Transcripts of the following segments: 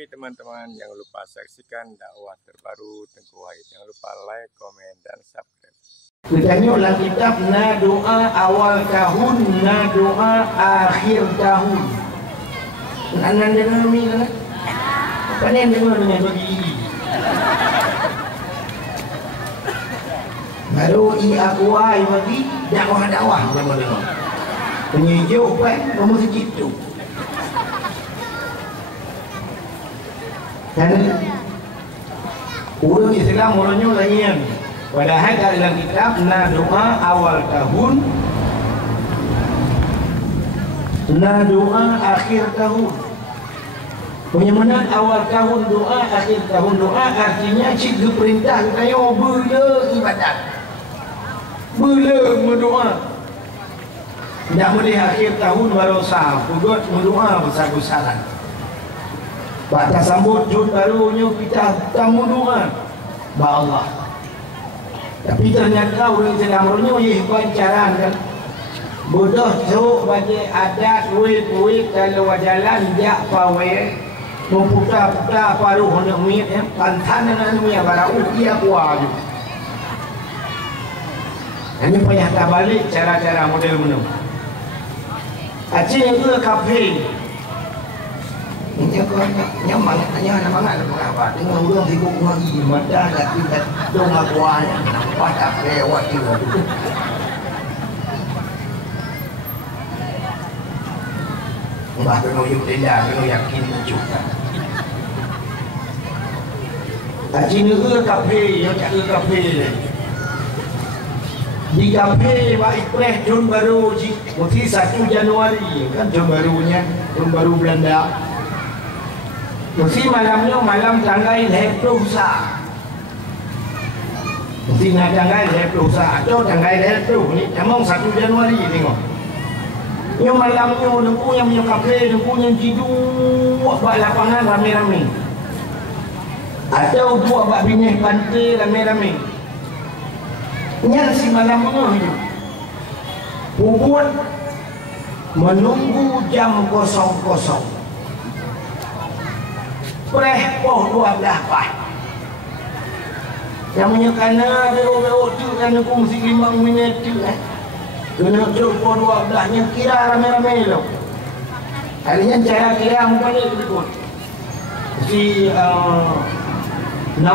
Oke teman-teman, jangan lupa saksikan dakwah terbaru Tengku Wahid. Jangan lupa like, komen, dan subscribe. Ditanya dalam kitab na doa awal tahun, na doa akhir tahun. Anak dengar ni kan? Apa ni yang dengar dengan begini? Baru akuai bagi dakwah-dakwah dengar-dengar. Penyejuk kan, kamu segitu. Dan orang Islam orangnya lain. Padahal dalam kitab na doa awal tahun, na doa akhir tahun. Punya mana awal tahun doa, akhir tahun doa, artinya cikgu perintah kita bila ibadat, bila berdoa. Tidak boleh akhir tahun baru sah, pugut berdoa besar-besaran. Batas sambut jun barunya kita tamu doa ba Allah. Tapi ternyata orang Islam orangnya ye pancaran kan. Bodoh tu bagi adat kuih kalau jalan dia pawe memputar-putar paruh hendak miet pantan dengan miet barau dia kuah je. Ini payah tak balik cara-cara model menung. Acing ke kafe. Ini kau nyaman, hanya nak mangat apa? Tengok orang sibuk lagi, mata dah tidak dong akuanya, nampak tak lewat juga. Mbah kena yuk tenda, kena yakin juga. Haji ni kafe, yang cak kafe ni. Di kafe Pak Ikhlas John baru, mesti 1 Januari kan John barunya, John baru Belanda. Mesti malamnya malam tanggal 20 sah. Mesti nak tanggal 20 sah atau tanggal 20 ni memang 1 Januari tengok. Yang malamnya nunggu yang punya kafe, nunggu yang tidur buat lapangan rame-rame. Atau buat buat binih pantai rame-rame. Yang si malamnya hidup. Buat menunggu jam 00. Prepoh 12 pah. Yang punya kana beo-beo tu kan aku mesti 5 minit tu kena jumpa 12 nya kira rame-rame lo. Harinya cara kira balik betul. Mesti 60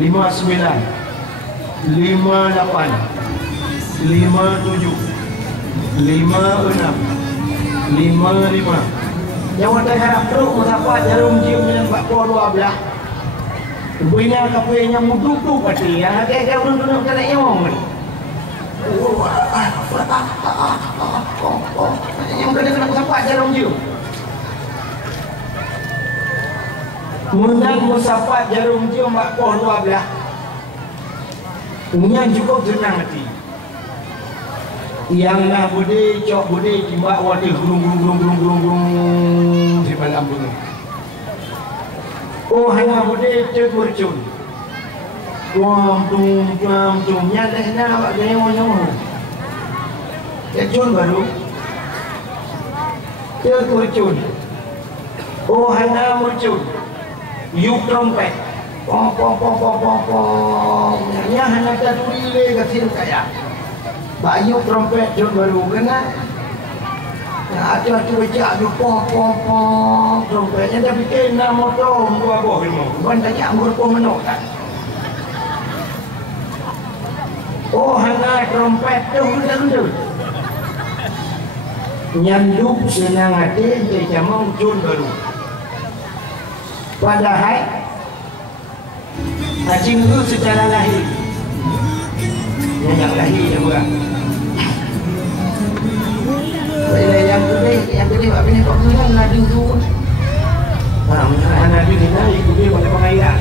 59 58 57 55 55. Yang wadah harap teruk mendapat jarum jim yang 12. Punya kafe yang muduk tu pasti yang ada orang duduk tak nak nyong ni. Yang kena mendapat jarum jim. Menang mendapat jarum jim 12. Punya cukup senang hati. Yang nak bude cok bude timbak wadah gulung di malam bunga. Oh hanya bude terkurcun. Kuam tum nyata nak buat nyawa. Tercun baru. Terkurcun. Oh hanya murcun. Yuk trompet. Pom. Yang hanya tertuli le kasih kaya. Bayu trompet jom baru kena. Ada becak tu pom trompetnya dah bikin nak motor dua buah lima. Bukan tanya anggur pom menok tak. Oh hanya trompet tu rendah. Nyanduk senang hati dia jamang jun baru. Padahal acing tu secara lahir. Yang lahir je bukan. Yang gede buat bini kok punya nadi tu. Nadi ni nadi gede pada pengairan.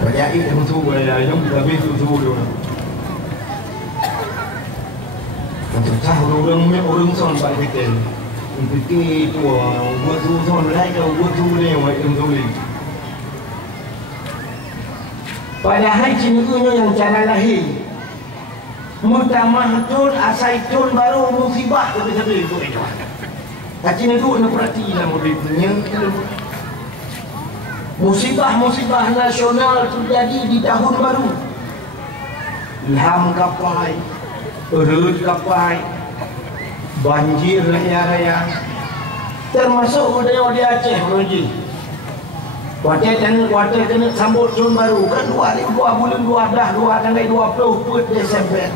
Banyak yang tu yang lebih tu dulu. Untuk tahu orang son pada kita. Kita tu buat tu son lain kalau buat tu ni yang tu ni. Padahal cinggunya yang cara lahir mutamah tun asai tun baru musibah tepi-tepi itu. Kacina duk nak perhati lah muridnya. Musibah-musibah nasional terjadi di tahun baru. Ilham kapai, urut kapai, banjir raya-raya. Termasuk budaya di Aceh, Roji. Kuartal kena sambut tahun baru kan 2 bulan 12 tanggal 20 Desember.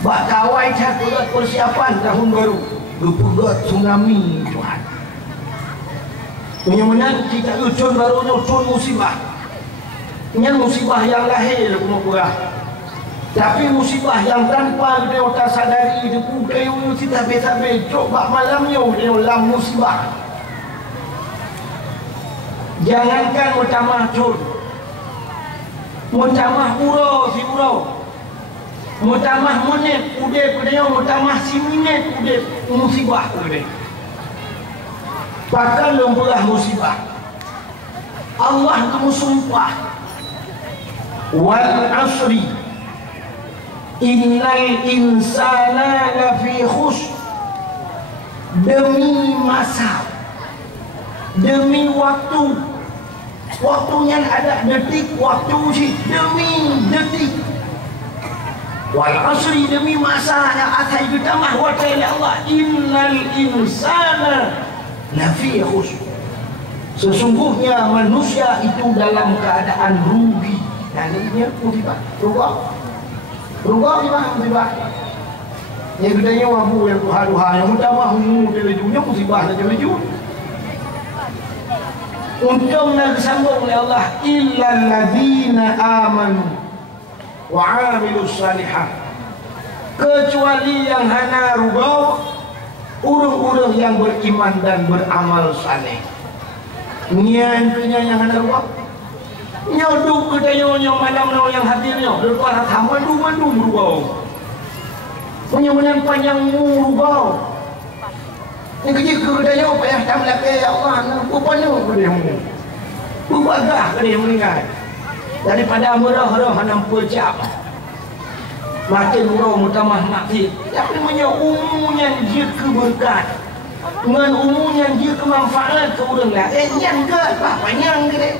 Bak kawai cakulat persiapan tahun baru. Gepugat tsunami Tuhan. Menang kita tahun barunya tahun musibah. Ini musibah yang lahir kumpulah. Tapi musibah yang tanpa dia tak sadari itu kayu kita betabe coba malamnya dia ulang musibah. Jangankan mutamah cur, mutamah uro si uro, mutamah monet udah pedenya mutamah si minit udah musibah udah. Bahkan lembulah musibah. Allah kamu sumpah. Wal asri innal insana lafi khusr. Demi masa, demi waktu, waktunya ada detik, waktu sih demi detik. Wal asri demi masa yang atai bertamah wa ta'ala Allah. Innal insana lafi khusr. Sesungguhnya manusia itu dalam keadaan rugi. Dan ini musibah, musibah. Yang gedanya wabu yang tuha-tuha yang utama dia lejunya musibah saja leju. Untung nak disambung oleh Allah illal ladzina amanu wa 'amilus salihat. Kecuali yang hana rubau urang-urang yang beriman dan beramal saleh. Niannya yang hana rubau. Nyoduk kedanya malam yang hadirnya berkuah mandu rubau. Punya panjang rubau. Yang kecil kedanya payah tamlak ya Allah, rupanya kedanya. Bagah kedanya meninggal. Daripada murah-murah 60 jam. Makin murah mutamah mati. Tapi punya umumnya dia keberkat. Dengan umumnya dia kemanfaat ke orang lain. Yang ke apa yang ke.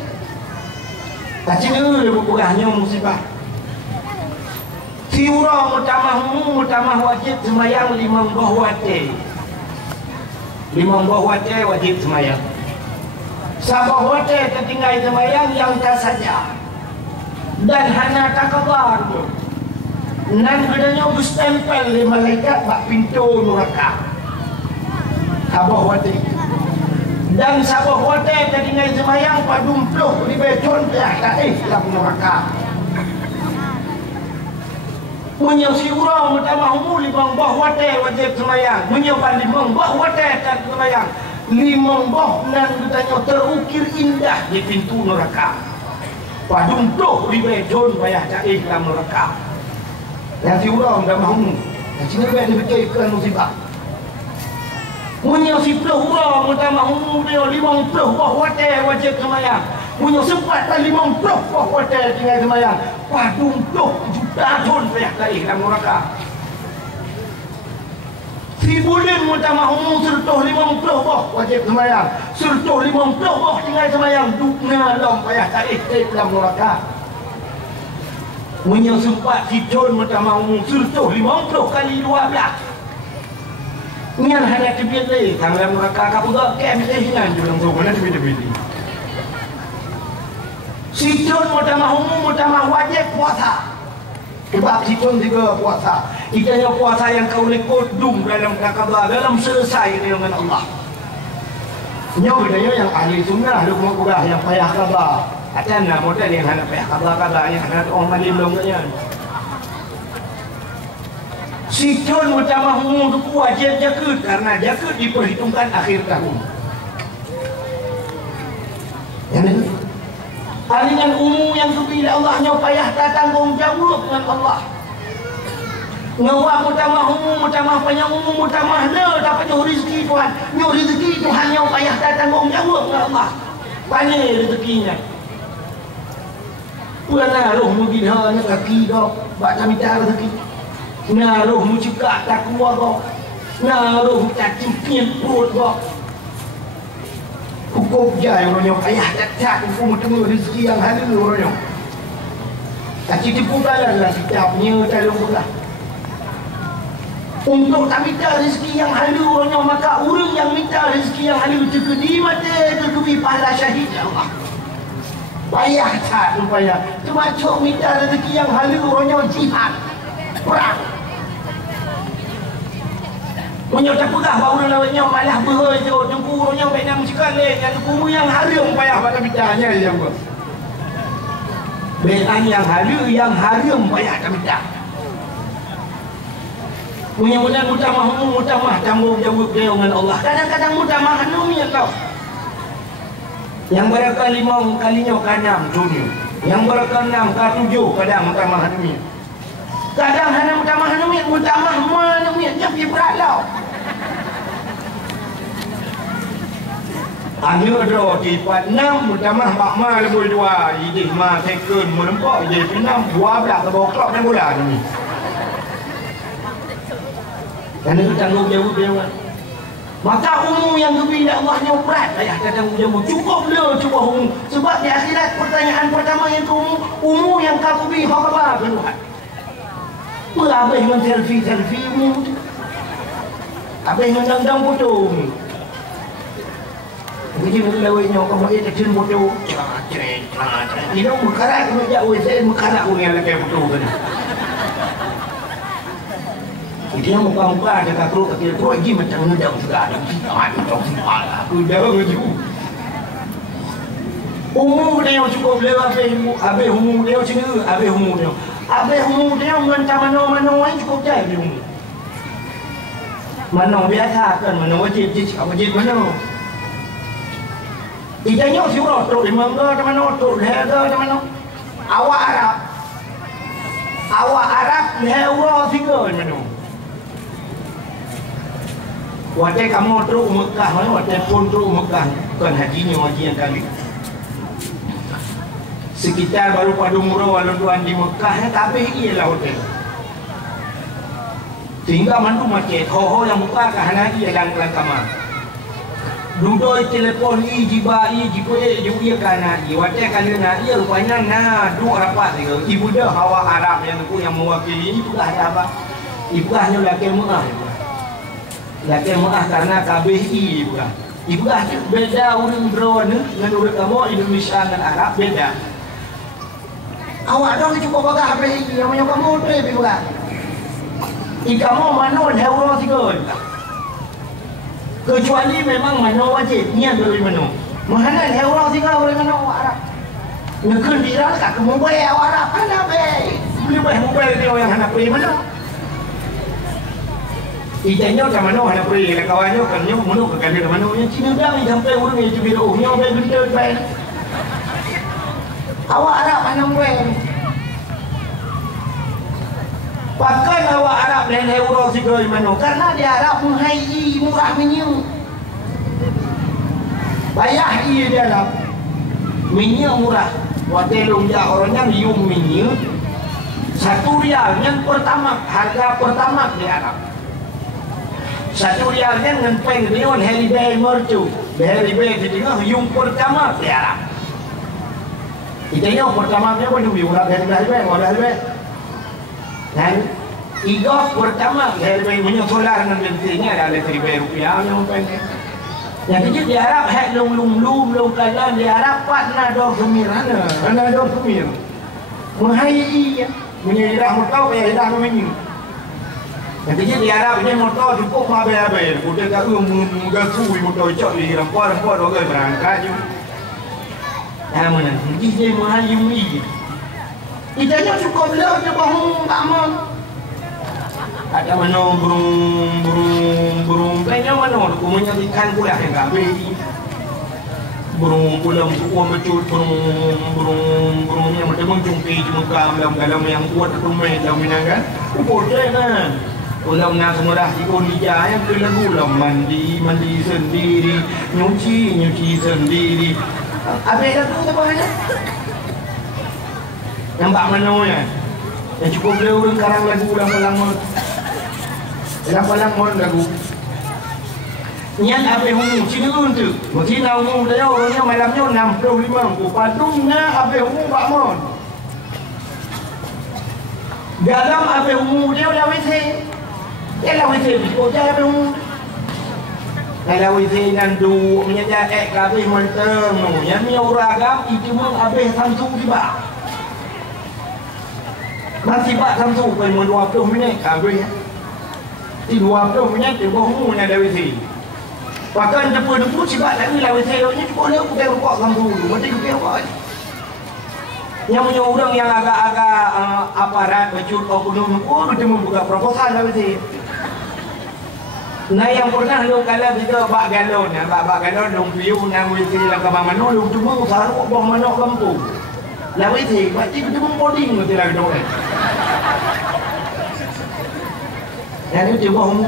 Kacina dia berkurangnya musibah. Si orang mutamah wajib semayang 5 buah wate. 5 buah wate wajib semayang. Sabah wate tertinggal semayang yang tak saja. Dan hana tak kabar tu. Nan kedanya berstempel di malaikat bak pintu neraka. Sabah wate. Dan sabah wate tertinggal semayang padumpluk di becon dalam neraka. Punya si urang mutamah umur 5 buah wate wajib semayang. Menyebar 5 buah wate tak semayang. 5 buah nan katanya terukir indah di pintu neraka. Padung tuh di bejon payah cair dalam neraka. Yang si urang mutamah umur. Yang sini kaya dibecaikan musibah. Punya si peluh urang mutamah umur dia 50 buah wate wajib semayang. Punya sempat 50 buah wate tinggal semayang. Padung tuh jutaan payah cair dalam neraka. Si bulan mutamah umum sertuh 50 buah wajib semayang. Sertuh 50 buah tinggal semayang. Dukna dalam payah cair dalam neraka. Punya sempat si John mutamah umum sertuh 50 kali 12. Nian hanya terpilih dalam neraka kapuga kemisinan dalam mana terpilih. Si John mutamah umum mutamah wajib puasa. Sebab si John juga puasa. Kita yang puasa yang kau lekudung dalam kakabah dalam selesai dengan Allah. Nyawanya yang ahli sunnah lu kumpullah yang payah kabar. Atana model yang hana payah kabar yang hana orang malim longnya. Si John mutamah umum itu wajib jaga karena jaga diperhitungkan akhir tahun. Yang aliran umum yang kepada Allahnya payah tak tanggung jawab dengan Allah. Ngawak mutamah umum, mutamah panjang umum, mutamah le dapat nyawa rezeki Tuhan. Nyawa rezeki Tuhan yang payah tak tanggung jawab dengan Allah. Banyak rezekinya. Puan naruh mungkin kaki dah, baca minta rezeki. Naruh mucikak tak keluar dah. Naruh cacing pian perut kok. Kukup jaya orang payah cacat hukum temu rezeki yang halu orang. Kacik tipu lah setiapnya calon belah. Untuk tak minta rezeki yang halu orang, maka orang yang minta rezeki yang halu terkedi mata terkedi pahala syahid Allah. Payah tak payah. Cuma cok minta rezeki yang halu orang jihad perang. Punya tak pegah baru lawanya malah berhoi tu tunggu orangnya benang sekali yang tunggu yang harum payah pada bidanya yang apa. Benang yang harum payah pada bidah. Punya mutamah tanggung jawab dia dengan Allah. Kadang-kadang mutamah ni tau. Yang berapa 5 kalinya ke-6 dunia. Yang berapa 6 ke-7 kadang mutamah ni. Kadang hanya mutamah mana ni dia pergi beralau. Hanya ada di 46 mutamah bakma lebih 2 idih ma second menempak je 6 12 bawa klub dan bola ni. Kerana itu tanggung jawab dia. Maka umur yang lebih Allahnya berat ayah tanggung jawab. Cukup dia cuba umur. Sebab di akhirat pertanyaan pertama yang umur yang kau lebih apa Tuhan. Habis men-selfie ni. Habis mendang-dang foto ni. Jadi lawainya kamu itu kecil foto. Ini mekarak mejak saya mekarak ni yang lagi foto kan. Dia muka-muka ada kakru kecil tu lagi macam ngedang sudah ada. Macam simpala. Aku jauh je. Umur dia cukup lewat habis umur dia macam ni, habis umur dia. Habis umur dia mentah mana-mana cukup jauh umur. Mana biasa kan, mana wajib mana. Idanya siapa tu di mana mana tu leher mana. Awak Arab leher tinggal mana. Waktu kamu terus Mekah mana, waktu pun terus Mekah kan haji yang kali. Sekitar baru pada umrah walau tuan di Mekah tapi ialah hotel. Sehingga mandu macet, ho yang buka ke hanadi yang kamar. Duduk telefon jiba dia kana waktu kali nak ia rupanya dua rapat dia. Ibu dah hawa Arab yang tu yang mewakili ibu dah apa? Ibu hanya laki muah. Laki muah karena KBI bukan. Ibu dah beda orang drone dengan orang kamu Indonesia dan Arab beda. Awak dong cukup bagah KBI yang punya kamu tu bukan. Kamu manon hero tiga. Kecuali memang mana wajib niat dari mana. Mana hero tiga dari mana Arab. Ngekun dira kat mobile Arab mana be. Beli mobile dia yang hendak pergi mana. Ijanya macam mana hendak pergi dengan kawannya kan nyo mana ke kali mana yang Cina dah sampai orang itu biru nyo be benda bae. Awak Arab mana mobile. Pakai awak Arab dan euro segala mana karena di Arab menghai murah minyak. Bayar ia di Arab minyak murah. Waktu lunja orangnya lium minyak 1 rial yang pertama harga pertama di Arab. 1 rial dengan peng dia heliday mercu. Heliday di tengah yung pertama di Arab. Itanya pertama dia pun murah heliday modal dan igaf pertama dari minyak solar dengan bensinnya ada Rp1,000 yang pendek. Yang kecil di Arab hak lum kalan di Arab patna dor semirana, ana dor semir. Menghai menyirah motor bayar dah menyu. Yang kecil di Arab ini motor cukup mabe-abe, udah tak gasu motor cok di rampor orang berangkat je. Nah mana? Jadi menghai mui. Itanya cukup lah dia bangun tak mau. Ada mana burung banyak mana kumanya ikan pula yang gabe. Burung pulang suku mecut burung yang macam jumpi jumpa dalam yang kuat tu main dalam minangan. Boleh kan. Ulam nak semurah ikon hijau yang kelagu ulam mandi sendiri, nyuci sendiri. Apa tu apa nampak mana ya? Yang cukup beliau orang karang lagu ulang-ulang lagu. Niat apa humu Cina tu Cina humu dia orangnya malamnya 65 padungnya apa humu Pak Mon dalam apa humu dia lah wisi dia lah wisi koja apa humu kalau wisi nandu menyajak kabeh menteng yang ni uragam itu mung habis Samsung tiba masih Pak Samsung pai mun 20 minit kabeh di 20 minit tu humu nya ada wisi bahkan depu-depu sebab tak ni lah wisi ni cukup dia bukan rokok Samsung tu mesti ke rokok yang punya orang yang agak-agak aparat pecut oknum dia membuka proposal lah wisi. Nah yang pernah lu kala kita bak galon bak galon dong piu nang wisi lah ke mana lu cuma saruk boh manok lampu lah wisi mati kita mempoding mesti lah dong yang itu boh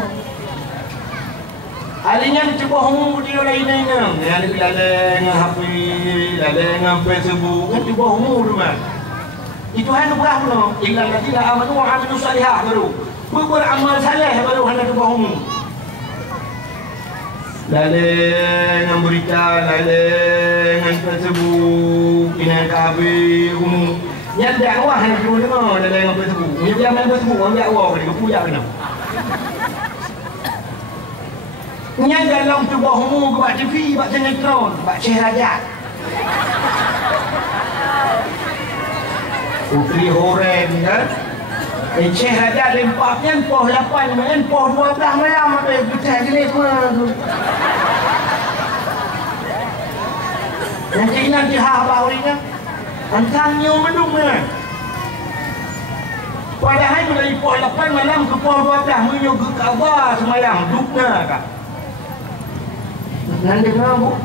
alinya cuba humu dia lain yang ada dengan HP ada dengan Facebook kan cuba humu tu mah itu hanya berapa no illa alladziina aamanu wa 'amilus shalihat baru beramal saleh baru hanya cuba humu lale dengan berita lale dengan Facebook dengan KB humu yang dakwah hanya cuba dengar lale dengan Facebook dia main Facebook orang dakwah dia punya kena nya dalam tubuh humu buat TV buat sinetron buat Syekh Rajat Putri Horen kan Syekh Rajat lempapnya poh 8 main poh 12 malam ada kita telefon tu nanti habau ni kan antangnya menung kan padahal mulai poh 8 malam ke poh 12 menyuguh khabar semalam dukna kan nanti kenapa?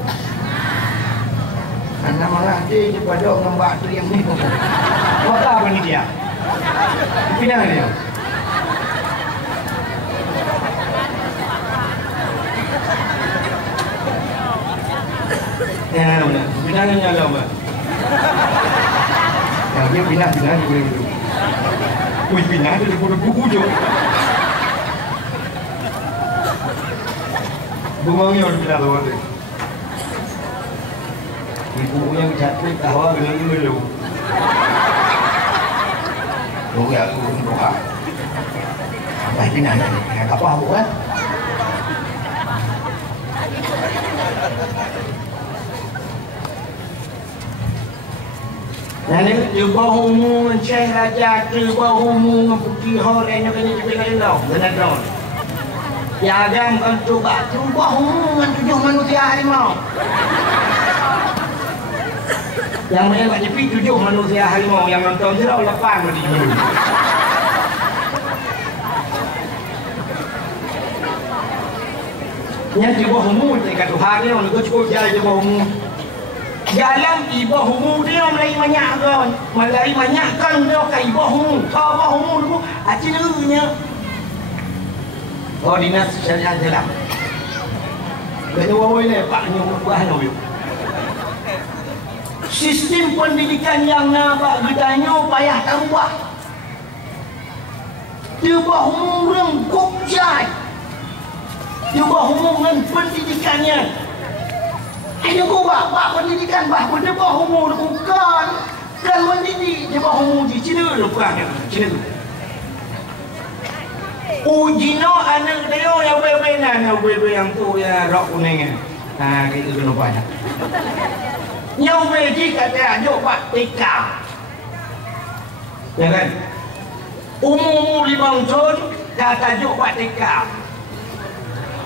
Anak malah dia pada orang bak tu yang ni apa apa ni dia? Pindah dia ya benar, pindah dia nyala apa? Dia pindah dia boleh duduk pindah dia boleh buku je bunganya orang pindah luar tu. Ibu yang cantik tahu dengan ini dulu. Doa aku doa. Apa pindah ni? Apa aku kan? Nanti cuba humu Syekh Rajat cuba humu Putri Horen yang kena cuba lain tau. Benar tau. Ya agam kan cuba hubungan 7 manusia harimau yang main buat TV 7 manusia harimau yang nonton dia lepas mati dulu yang cuba humu dekat Tuhan ni orang cukup jaya cuba humu dalam ibu humu dia mulai banyak kan mulai banyak kan dia ke ibu humu ibu humu tu acilunya dinas syariah jalan. Kata orang ni pak nyok buah nak yuk. Sistem pendidikan yang nak gedanya payah terubah. Cuba umum kokjai. Cuba umum dengan pendidikannya. Ayo kau pak pendidikan bah berdebat umum bukan kan mendidik cuba umum di Cina bukan Cina tu. Ujino anak dia yang bebenan yang tu ya rok kuning gitu kena banyak yang beji kata ajuk pak tika ya kan umum 5 tahun kata ajuk pak tika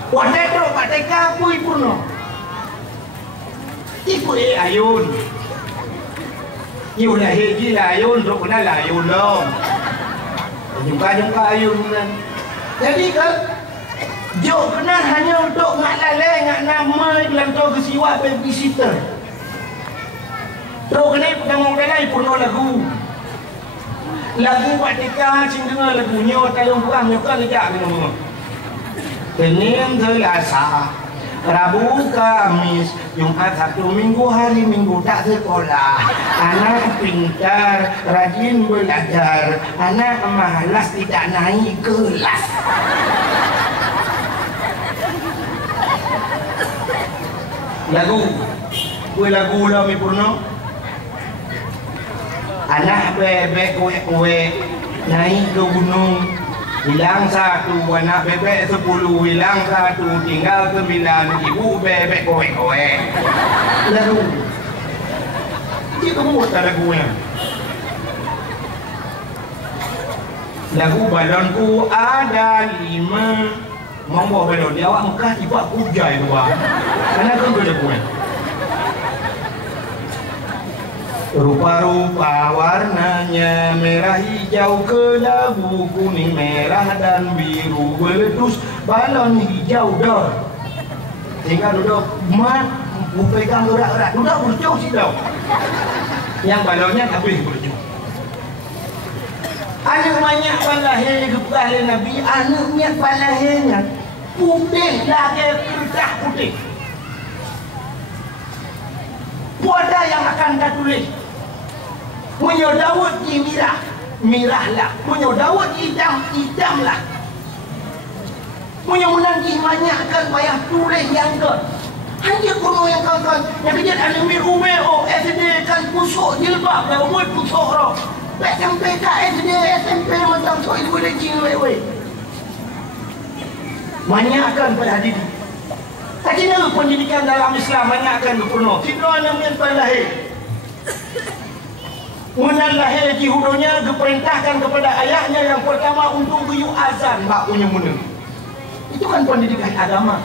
wadai tu pak tika pui purno ibu ayun ibu dah haji lah ayun rok kena lah ayun dong jumpa ayun kan jadi kan jok benar hanya untuk ngak lalai ngak nama dalam tu kesiwa babysitter tu kena pegang orang lain pun lagu Pak Tika sing dengar lagunya tayung kurang nyokal lejak kena Senin Selasa Rabu Kamis Jumat Sabtu Minggu hari Minggu tak sekolah anak pintar rajin belajar anak malas tidak naik kelas Lagu. Kue lagu lah mi purno. Anak bebek kue naik ke gunung, hilang satu, anak bebek 10, hilang satu, tinggal 9, ibu bebek kowe. Lalu dia kamu tak lagunya. Lagu balonku ada 5. Mau bawa balon dia awak Mekah tiba kujai dua. Kenapa kau lagunya? Rupa-rupa warnanya merah hijau kelabu kuning merah dan biru beletus balon hijau dor. Tinggal duduk mat pegang gerak-gerak duduk berjauh sidau. Yang balonnya habis berjauh. Anak banyak balahir kepada Nabi, anaknya balahirnya putih lagi kertas putih. Ada yang akan dah tulis. Punya Daud di mirah, mirahlah. Punya Daud hitam, hitamlah. Punya menanti banyakkan payah tulis yang ke. Hanya kuno yang kawan-kawan. Yang kejadian ada Umar, SD kan pusuk jilbab. Yang umur pusuk roh. SMP tak SD, SMP macam tu. Ibu dia cingwe. Banyakkan pada hadir. Kena pendidikan dalam Islam banyakkan berpenuh. Tidak ada yang lahir. Munan lahir jihudonya diperintahkan kepada ayahnya yang pertama untuk beriu azan bak punya munan. Itu kan pendidikan agama.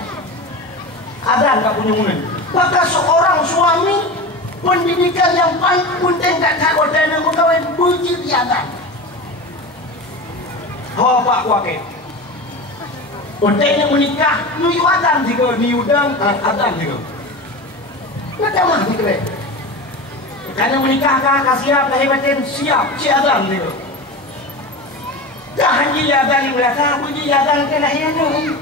Azan bak punya munan. Maka seorang suami pendidikan yang paling penting tak kau dan mengkawin bujib azan. Hawa pak kuake. Pentingnya menikah, niu azan juga, niu dan azan juga. Macam mana kita? Karena menikah kakak siap, lahir batin siap, si azan juga. Dah haji azan yang belakang, puji azan ke lahir ni.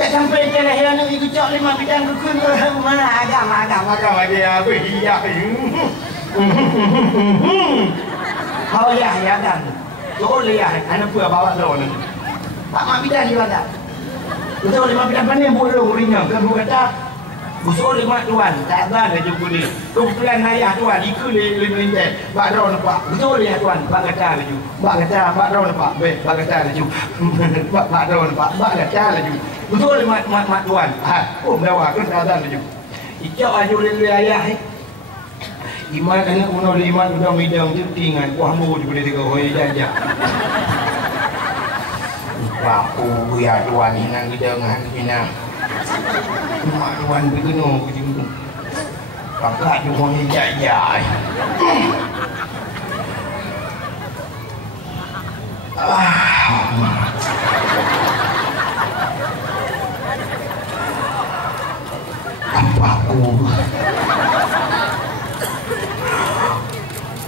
Tak sampai ke lahir ni, ikut cak 5 bidang kekun, mana agama dia, berhiyak. Kau ya azan. Betul ya, anak pun bawa drone ni. Pak mak bidan dia ada. Betul 5 bidan pandai bolong ringan ke kata. Betul 5 tuan, tak ada dah jumpa ni. Kumpulan ayah tuan ikut le melintas. Pak drone pak. Betul ya tuan, pak kata laju. Pak kata pak drone pak. Baik, pak kata laju. Pak drone pak, pak kata laju. Betul mak tuan. Dawa kan azan laju. Ijak aju le ayah. Iman anak uno iman udah midang tingan wah mu di boleh tiga hoi jajak. Aku ya tuan hinang dengan hinang. Mak tuan begeno begini. Kakak cuma jajak. Apa aku?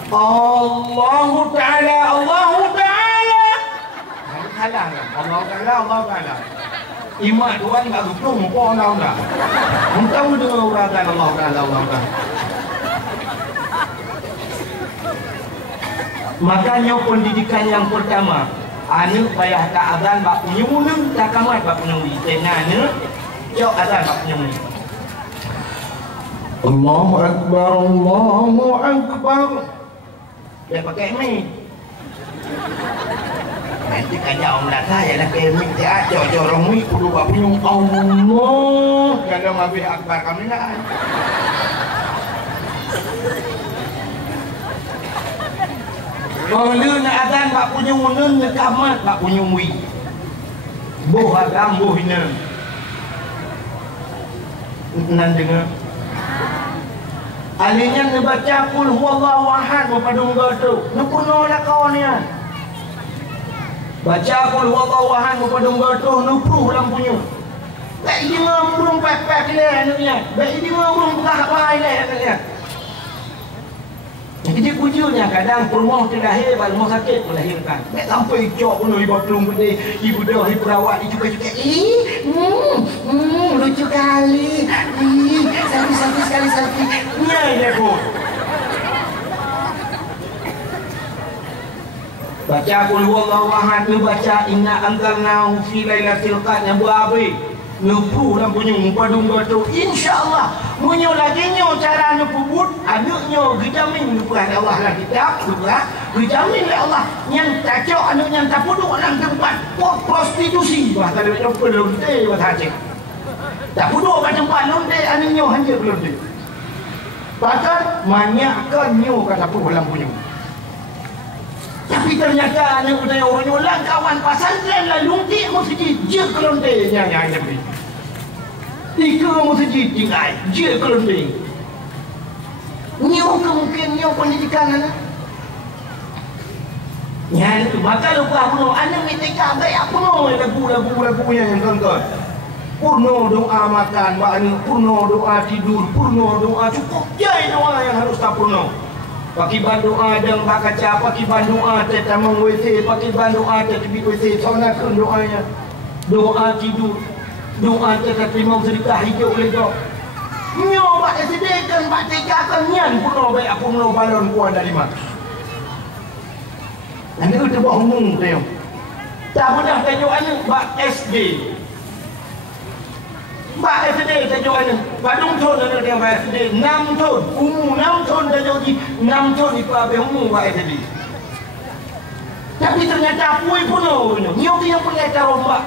Allah Ta'ala Allah Ta'ala Iman Tuhan tak dukung kau nak dah entah dengan urakan Allah Ta'ala makanya pendidikan yang pertama anak payah tak azan bak punya mulut tak kamat bak punya mulut tenanya jauh azan bak punya mulut Allahu Akbar dia pakai mic. Nanti kaya orang Melaka ya nak pakai mic dia corong mic kudu bak punya Allah. Kalau habis akbar kami nak. Kalau nak azan bak punya munun nak kamat bak punya wi. Boh agam boh hina. Nan dengar Alinya membaca kul huwallahu ahad pada muka tu. Nupuno nak kau ni kan. Baca kul huwallahu ahad pada muka tu nupuh dalam punya. Tak ini ngomong pek-pek dia anaknya. Tak ini ngomong apa dia anaknya. Jadi kujunya kadang rumah terlahir pada rumah sakit melahirkan. Tak sampai jok pun ibu pelung gede, ibu dah ibu perawat dicuka-cuka. Lucu kali. Sekali. Nyai dia pun. Baca qul huwallahu ahad, baca inna anzalnahu fi lailatul qadr yang berabi. Nupu dalam punya padung tu insya-Allah munyo lagi nyo cara nupu but anaknya dijamin nupu Allah lah kitab juga dijamin oleh Allah yang cacok anak yang tak puduk dalam tempat prostitusi bah tadi nak pelonte bah hajik tak puduk kat tempat lonte anaknya hanya pelonte bahkan banyakkan nyo kata pun dalam punya. Tapi ternyata anak budaya orang ulang kawan pasantren lah luntik masjid je kelontenya yang ada ni. Tiga masjid tinggal je kelonte. Nyo mungkin nyo pendidikan anak. Ya itu bakal lupa puno anak metika baik puno lagu yang tonton. Purno doa makan, purno doa tidur, purno doa cukup. Jai doa yang harus tak purno. Pakai doa dan kaca, pakai doa tamang WC, pakai doa tibik WC, sonakan doanya. Doa tidur, doa terima sedekah hijau ledo. Nyo bak sedekah bak tekakan nyan puno baik aku no balon kuat dari mak. Anda tu bawa umum tu. Tak pernah tajuk anak bak SD. Bak SD tajuk anak. Badung tahun anak dia bak SD 6 tahun. Umur 6 tahun tajuk di 6 tahun di apa umur bak SD. Tapi ternyata puai puno nyo yang punya cara rombak.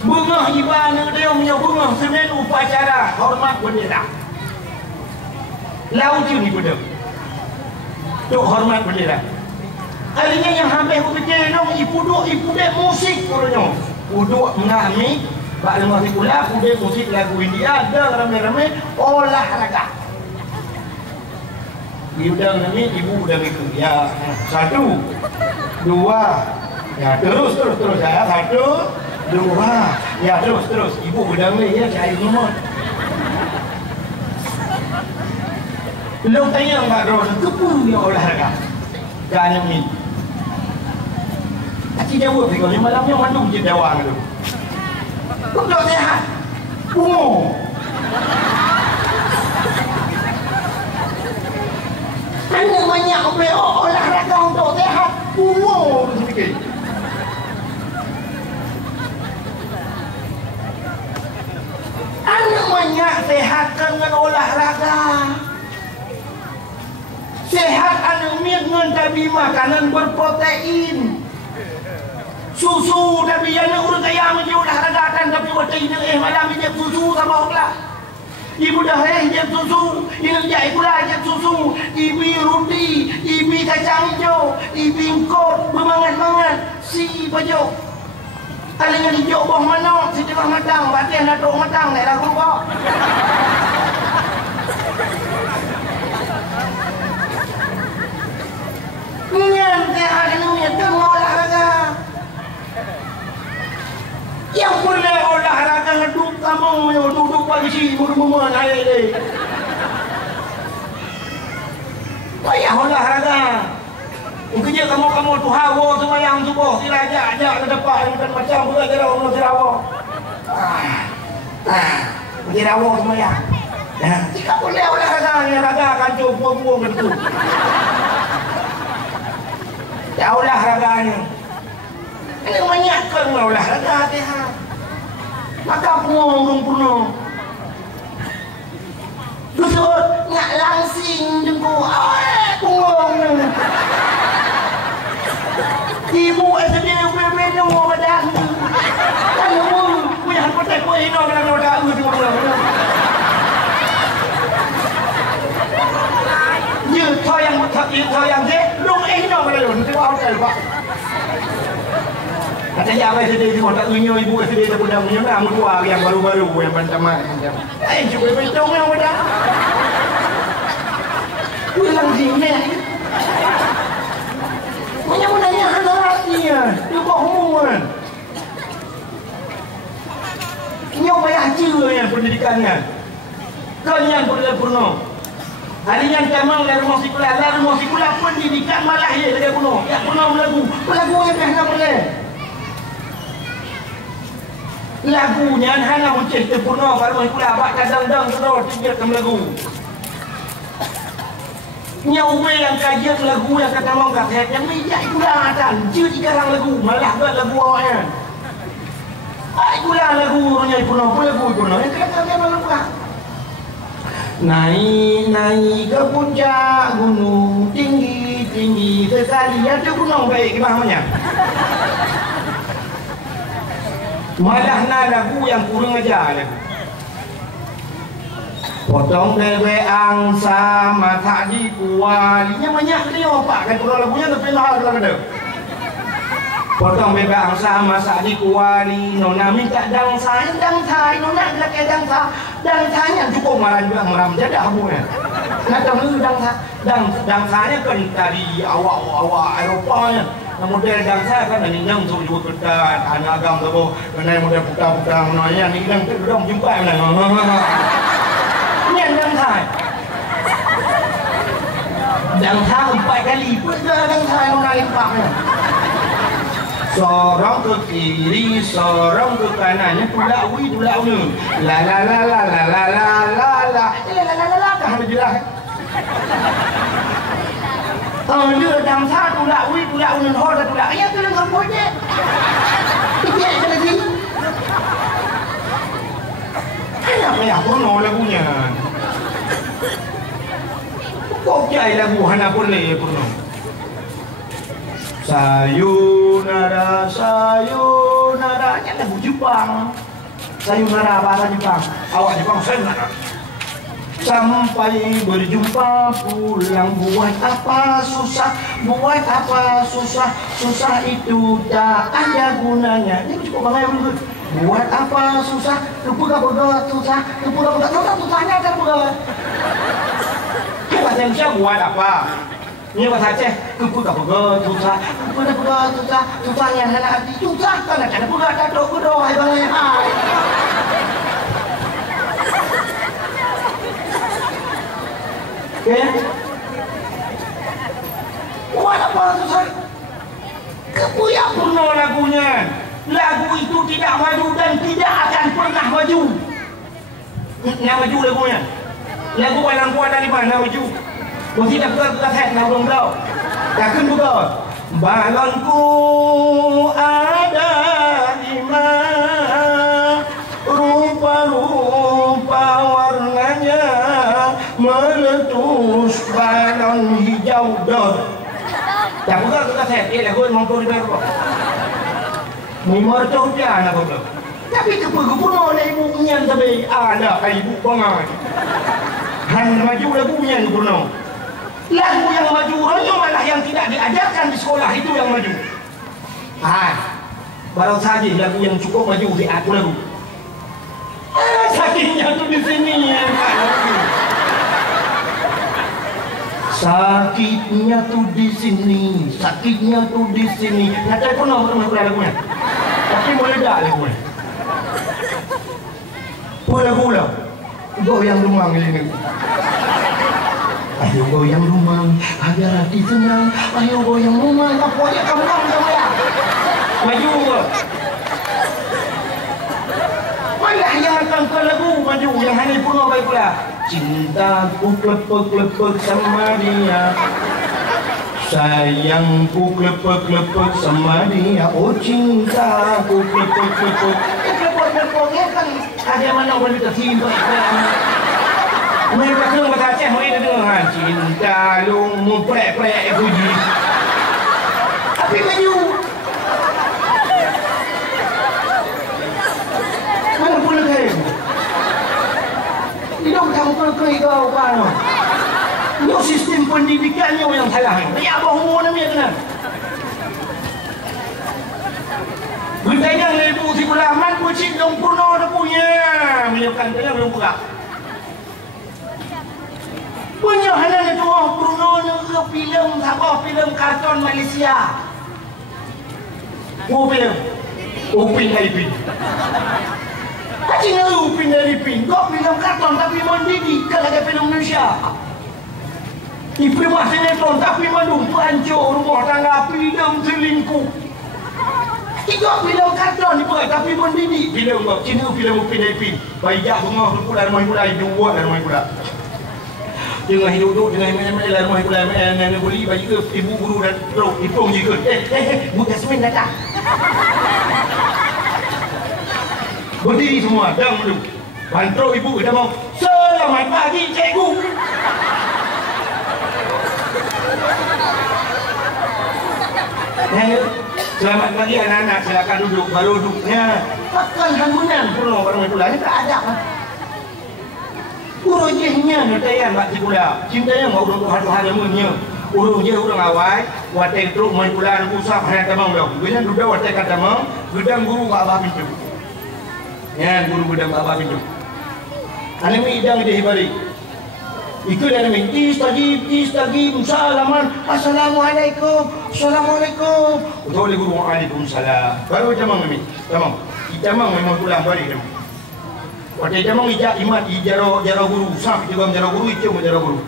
Bunga ibadah dia punya bunga Senin upacara hormat bendera. Laut ni pun untuk hormat bendera. Kalinya yang hampir aku fikir ibu dek musik punya. Uduk mengamik bak lemah pula uduk musik lagu India ada ramai-ramai olahraga. Diudang nami ibu udah mikir ya 1 2 ya terus ya 1 2 ya terus ibu udah ya cari nomor. Belum tanya Mbak Ros kepu yang olahraga kan ni Cik jawab kalau malamnya mana je dawang tu kau tak sehat umur anak banyak olahraga untuk sehat umur tu sedikit. Anak banyak sehat dengan olahraga. Sehat anak dengan tapi makanan berprotein. Susu tapi anak urut ayam dia olahraga kan tapi protein malam dia susu sama pula. Ibu dah dia susu, ini dia pula dia susu, ibi roti, ibi kacang hijau, ibi kod bermangat-mangat si baju. Kalau yang hijau bawah mana, si tengah matang, batin datuk matang, naik lagu bawah. Nian sehat ini, tengah olahraga. Yang boleh olahraga duduk kamu, duduk pagi si, murmur air ni. Payah olahraga. Mungkin dia kamu tu hawa semua yang subuh sila ajak ke depan macam pula jerau jerau semua ya. Jika boleh olahraga kancung buang-buang begitu. Ya olahraganya. Ini banyakkan olahraga dia. Maka penuh. Duduk nak langsing jengku. Punggung. Ibu SD minum badan. Kamu punya potek kau hidup dalam roda semua. Như thôi yang thế luôn hidup dalam roda itu awal pak. Kata ya apa SD semua tak punya ibu SD tak punya nama tua yang baru-baru yang pancaman. Juga betul yang muda. Pulang sini. Punya mudanya hatinya, dia buat hubungan. Ini bayar jiwa yang pendidikannya. Kalian boleh penuh. Hari yang kamang dari rumah sekolah pendidikan malah ya dia penuh. Ya penuh lagu yang dah boleh. Lagunya hanya muncul terpenuh baru sekolah bak kadang-kadang terus tiga lagu. Nyawa yang kajian lagu yang kata mau kata yang mijak kurang atas je 3 lagu malah buat lagu awaknya Itulah lagu Nyai Purno, lagu Purno yang kena lupa. Naik ke puncak gunung tinggi sekali. Ada gunung baik namanya. Malah lagu yang kurang ajar lagu. Potong dewe angsa mata di kualinya banyak ni opak kan kurang lagunya tapi lahar dalam ada. Potong bebe angsa masa di kuali nona minta dangsa nona nak ke dangsanya cukup malah juga meram jadah abunya. Nak tahu dangsanya kan dari awak Eropanya. Model dangsa kan ni nang tu juga kedat anak agam tu kena model putar nanya ni nang tu dong jumpa mana. Ni dangsa 4 kali pun dah dangsa nona limpahnya. Sorong ke kiri, sorong ke kanannya, tulak wi, tulak unu. La la la la la la la la la. La la la la la dah jelas. Dia dangsa tulak wi, tulak unu, hor dah tulak. Ya tu dengan boje. Ikut ke lagi. Apa yang Purno lagunya? Kok jai lagu hana boleh Purno? Sayonara, sayonara, ini lagu Jepang. Sayonara bahasa Jepang. Awak Jepang sayonara. Sampai berjumpa pulang, buat apa susah, susah itu tak ada gunanya. Ini cukup banyak dulu. Buat apa susah, susahnya ada buat. Bahasa Indonesia buat apa? Ini bahasa Aceh, susah yang nak hati susah kan ada buat ada doa hai balai hai. Okay? Buat apa susah? Kepuyak Purno lagunya. Lagu itu tidak maju dan tidak akan pernah maju. Nak maju lagunya. Lagu Walang Kuat dari mana maju? Kau tidak berkata nak belum tahu. Takkan betul. Balonku ada di mana? Rupa-rupa warnanya meletus balon hijau dor. Tak betul kata dia lagu mampu dibayar. Mimar tu dia nak betul. Tapi kepegupuno na ibu niyan sabi ada kay ibu bangan. Han maju lagunya Purno. Lagu yang maju ronyo malah yang tidak diajarkan di sekolah itu yang maju. Baru saja lagu yang cukup maju di aku lagu. Sakitnya tu di sini ya. Sakitnya tu di sini, sakitnya tu di sini. Nak Purno lagunya. Tapi boleh tak lagunya? Pula-pula goyang rumang ini. Ayo goyang rumang agar hati tenang. Ayo goyang rumang apa ya kamu ya? Maju. Malah yang akan ke lagu maju yang hanya Purno baik pula. Cintaku klepek-klepek sama dia. Sayangku klepek-klepek sama dia. Oh cintaku klepek-klepek. Klepek-klepeknya kan ada mana boleh tertimpa. Mereka kena bahasa Aceh, mereka dengar cinta lu prek-prek puji. Tapi maju. Mana boleh kaya? Tidak kamu kena kau kan? Ini sistem pendidikannya yang salah. Dia abah umur namanya kena. Bertanya ibu si Bulaman kucing dong Purno ada punya. Menyiapkan tanya belum buka. Punya hanya itu Purno ke filem apa filem kartun Malaysia. Film Upin Ipin. Kacing Upin Ipin. Kok filem kartun tapi mendidik kalau ada filem Indonesia. Ibu sinetron tapi mendung hancur rumah tangga filem selingkuh. Tiga filem kartun dibuat tapi mendidik. Filem Cina filem Upin Ipin. Baik bunga pula rumah pula dua dan rumah pula. Dengan hidup dengan mana rumah pula nenek buli bagi ke ibu guru dan teruk ipung juga. Bu Jasmine datang. Berdiri semua, dam dulu. Bantu ibu kita mau, selamat pagi cikgu. Ya, selamat pagi anak-anak, silakan duduk, baru duduknya. Pakai hangunan purno orang itu lah, tak ada. Urujihnya netayan bak cikula, cintanya mau duduk hadu-hadu munnya. Urujih urang awai, watai truk main pula usah hanya tamang dong. Bila duduk watai kata tamang, gedang guru abah pintu. Ya, guru gedang abah pintu. Ane mi idang dia balik. Ikut ane mi istajib, salaman, assalamualaikum, assalamualaikum. Betul le guru waalaikumsalam. Baru tamang mi, tamang. Tamang memang pulang balik tamang. Watai tamang ijak imat ijaro guru, sah juga jaro guru itu jaro guru.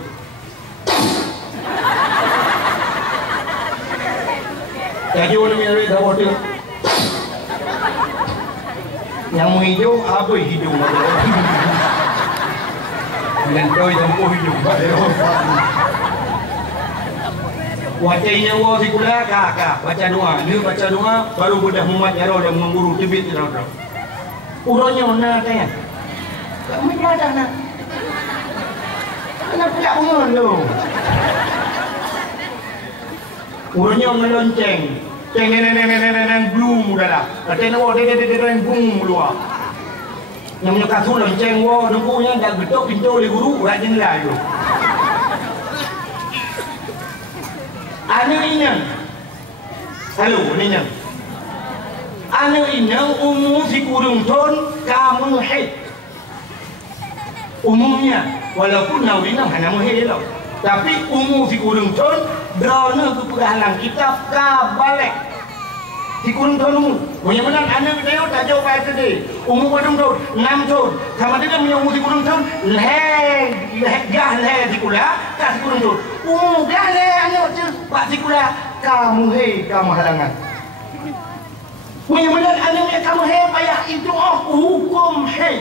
Jadi orang yang ada waktu yang hijau apa hijau dan kau tempoh hijau wajahnya wah si kula kakak baca doa dia baca doa baru budak Muhammad Yaro dan mengguru tibit tidak tahu urangnya mana tanya kami ada nak kenapa tak bangun lo urangnya melonceng ceng blum udahlah katanya wah dia bung luar yang punya kasus lonceng wah nunggunya dah betul pintu oleh guru rajin lah itu anak ini halo ini anak ini umum si kurung ton kamu hei umumnya walaupun nawinam hanya muhei lo tapi umum si kurung ton drone kepegalan kitab kabalik si kurung ton punya menang anak kita tak jauh pada tadi umum kurung ton 6 ton sama dia punya umum si kurung ton gah si kula tak si kurung ton umum gah anak tu pak si kula kamu hei kamu halangan punya menang anak kamu hei payah itu hukum hei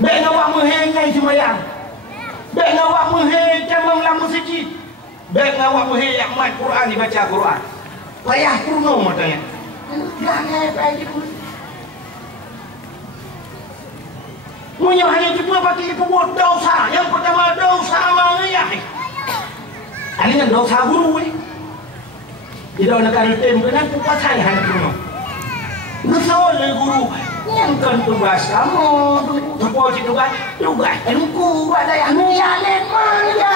baik awak menghei semayang baik awak menghei camang lam masjid baik awak menghei amat Quran dibaca Quran payah kurno matanya jangan payah itu punya hanya cuma pakai buat dosa yang pertama dosa mangiyah ini kan dosa guru ni tidak nak ada tem kena pasal hanya kurno ngesol guru yang kan tugas kamu tugas tugas engku ada yang nyalen mana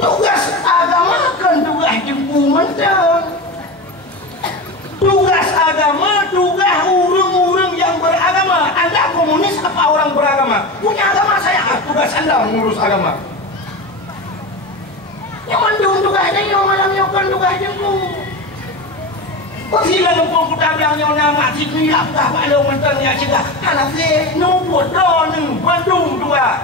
tugas agama kan tugas jempu mentang tugas agama tugas urung-urung yang beragama anda komunis apa orang beragama punya agama saya tugas anda mengurus agama yang mandung tugasnya yang malam nyokan tugasnya ku sila lempung kutang yang nama sini apa balong mentangnya cegah anak dia numput doang bandung dua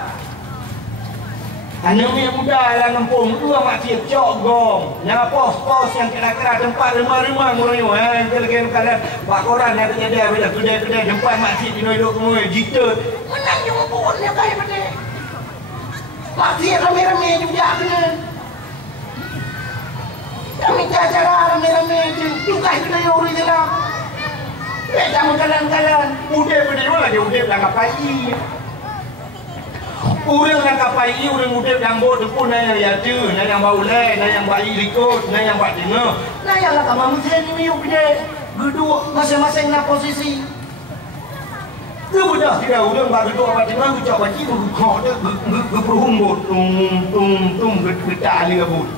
anak yang muda lah lempung dua makcik cok gong yang pos-pos yang kira-kira tempat rumah-rumah murni yang lagi kalian pak koran yang terjadi bila kedai-kedai tempat makcik di hidup semua jita menang yang membuatnya kaya pada makcik rame-rame juga benar kami cara rame-rame juga kita yang uri jelas kamu kalan-kalan udah lah dia udah langkah pagi orang langkah pagi orang udah yang bawa tepun yang yatu yang bau leh yang bayi likut yang buat dengar yang langkah manusia ni udah geduk masing-masing na posisi tu budak tidak orang bagi dua apa dengar ucap bagi berkau dia berhumbut tung gedak ali kabut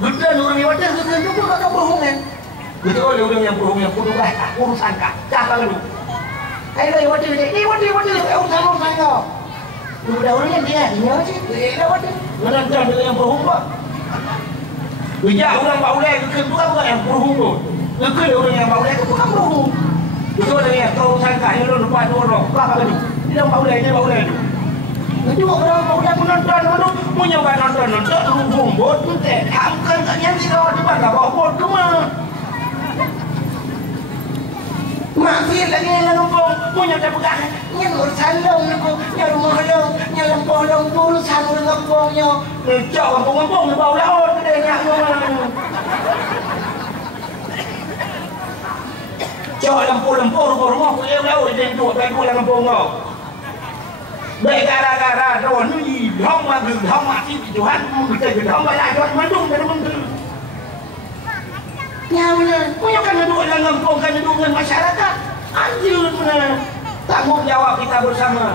betul orang yang wadah betul juga tak bohong kan betul orang yang bohong yang kudu urusan kah cakap lu ayo wadah ni wadah urusan kau udah orang yang dia aja dah wadah menantang dengan yang bohong pak bijak orang baulai bukan yang bohong tu betul orang yang baulai bukan bohong betul yang kau urusan kah yang lu lupa orang apa tu dia baulai tu itu orang udah menonton punya nonton rumbut teh hamkan kalian tidak di mana bawa cuma mampir lagi lampung punya pegang yang urusan dong yang rumah dong yang lampung dong urusan lampungnya jauh kampung bawa laut nyak mana. Cok lempu-lempu rumah-rumah ku dia lalu dia duduk kat lempu kau. Baik gara-gara ron ni hong ma gừng hong ma chi Tuhan kita gừng hong ma lại Tuhan mandung dari menteri. Nyawnya, punya kan duduk dalam lempu kan duduk dengan masyarakat. Anjir benar. Tanggungjawab kita bersama.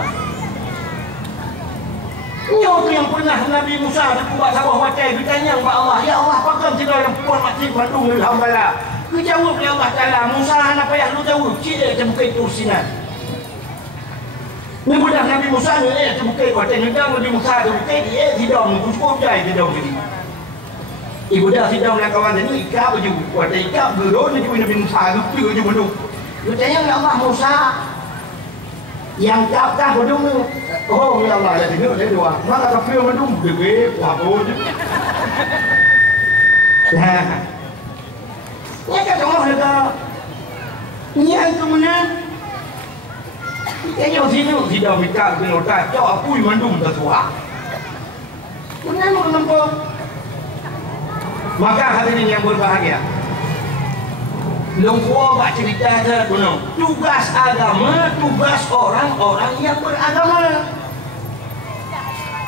Nyo tu yang pernah Nabi Musa buat sawah watai bertanya kepada Allah, ya Allah, apakah tidak yang puan masjid mandung dari hamba? Kejawab oleh Allah Ta'ala, Musa apa yang lu jawab? Cik dia bukai kursinan. Ni budak Nabi Musa ni bukai watai negara Nabi Musa bukai dia tidak cukup jai tidak jadi. Ibu dah tidak nak kawan ni ikap baju watai ikap gerun ni Nabi Musa lupa je mandung. Bertanya oleh Allah Musa yang kata mandung ni. Oh ya Allah dah tengok dia dua. Maka kafir mandung gede apa je. Nah. Ni kata Allah dah. Ni tu mana? Kita yang sini tidak minta dengan otak. Jauh apa yang mandung tersuah. Mana nak nampak? Maka hadirin yang berbahagia. Lengkuah buat cerita saya kuno. Tugas agama, tugas orang-orang yang beragama.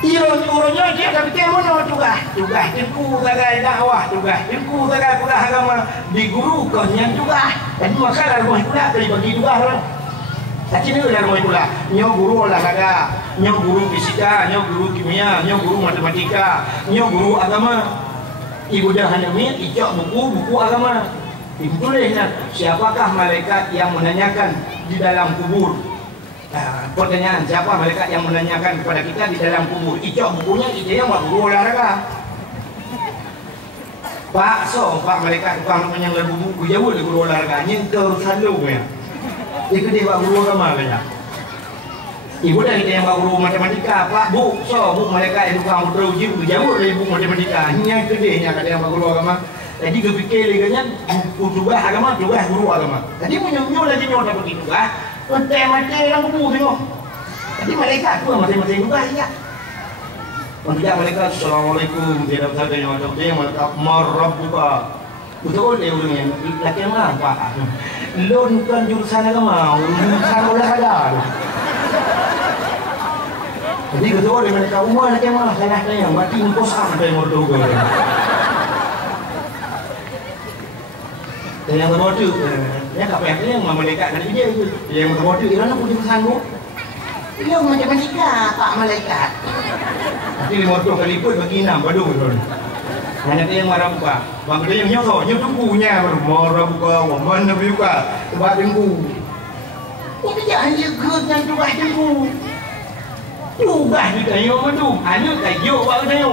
Iron-ironnya dia dah fikir mana tugas? Tugas tengku sebagai dakwah, tugas tengku sebagai kuliah agama. Di guru kau yang tugas. Jadi maka dalam rumah kuliah tadi bagi tugas orang. Tak kira dalam rumah kuliah. Nyo guru olahraga, nyo guru fisika, nyo guru kimia, nyo guru matematika, nyo guru agama. Ibu dah hanya icok buku agama. Dituliskan siapakah malaikat yang menanyakan di dalam kubur. Pertanyaan siapa malaikat yang menanyakan kepada kita di dalam kubur. Icok bukunya kita yang buat guru olahraga. Pak malaikat tukang menyang dalam buku jauh dari guru olahraga. Nyengker selalu ya. Dia dia buat guru agama banyak. Ibu dah kita yang buat guru matematika. Pak bu malaikat yang tukang teruji jauh dari buku matematika. Nyengker dia kata yang buat guru agama. Jadi dia fikir lagi kan buku tugas agama, tugas guru agama. Jadi punya lagi nyo dapat tugas, mati dalam buku tengok. Jadi malaikat tu masing-masing tugas ya. Kemudian malaikat assalamualaikum dia dapat tanya macam dia malaikat marabbuka. Betul dia orangnya laki mana Pak? Lo bukan jurusan agama, jurusan olahraga. Jadi betul dia malaikat umur laki mana? Saya nak tanya, berarti engkau sama dengan mordogo. Yang terbodoh, dia tak payah yang malaikat kan dia tu. Yang terbodoh dia nak punya sanggup. Dia macam malaikat, Pak malaikat. Nanti 50 kali pun bagi 6 bodoh tu. Hanya dia yang marah buka. Bang dia yang nyok tunggunya baru marah buka, mana buka. Sebab tunggu. Ini jangan jaga yang tugas tunggu. Tugas ni kayu tu. Hanya kayu buat kayu.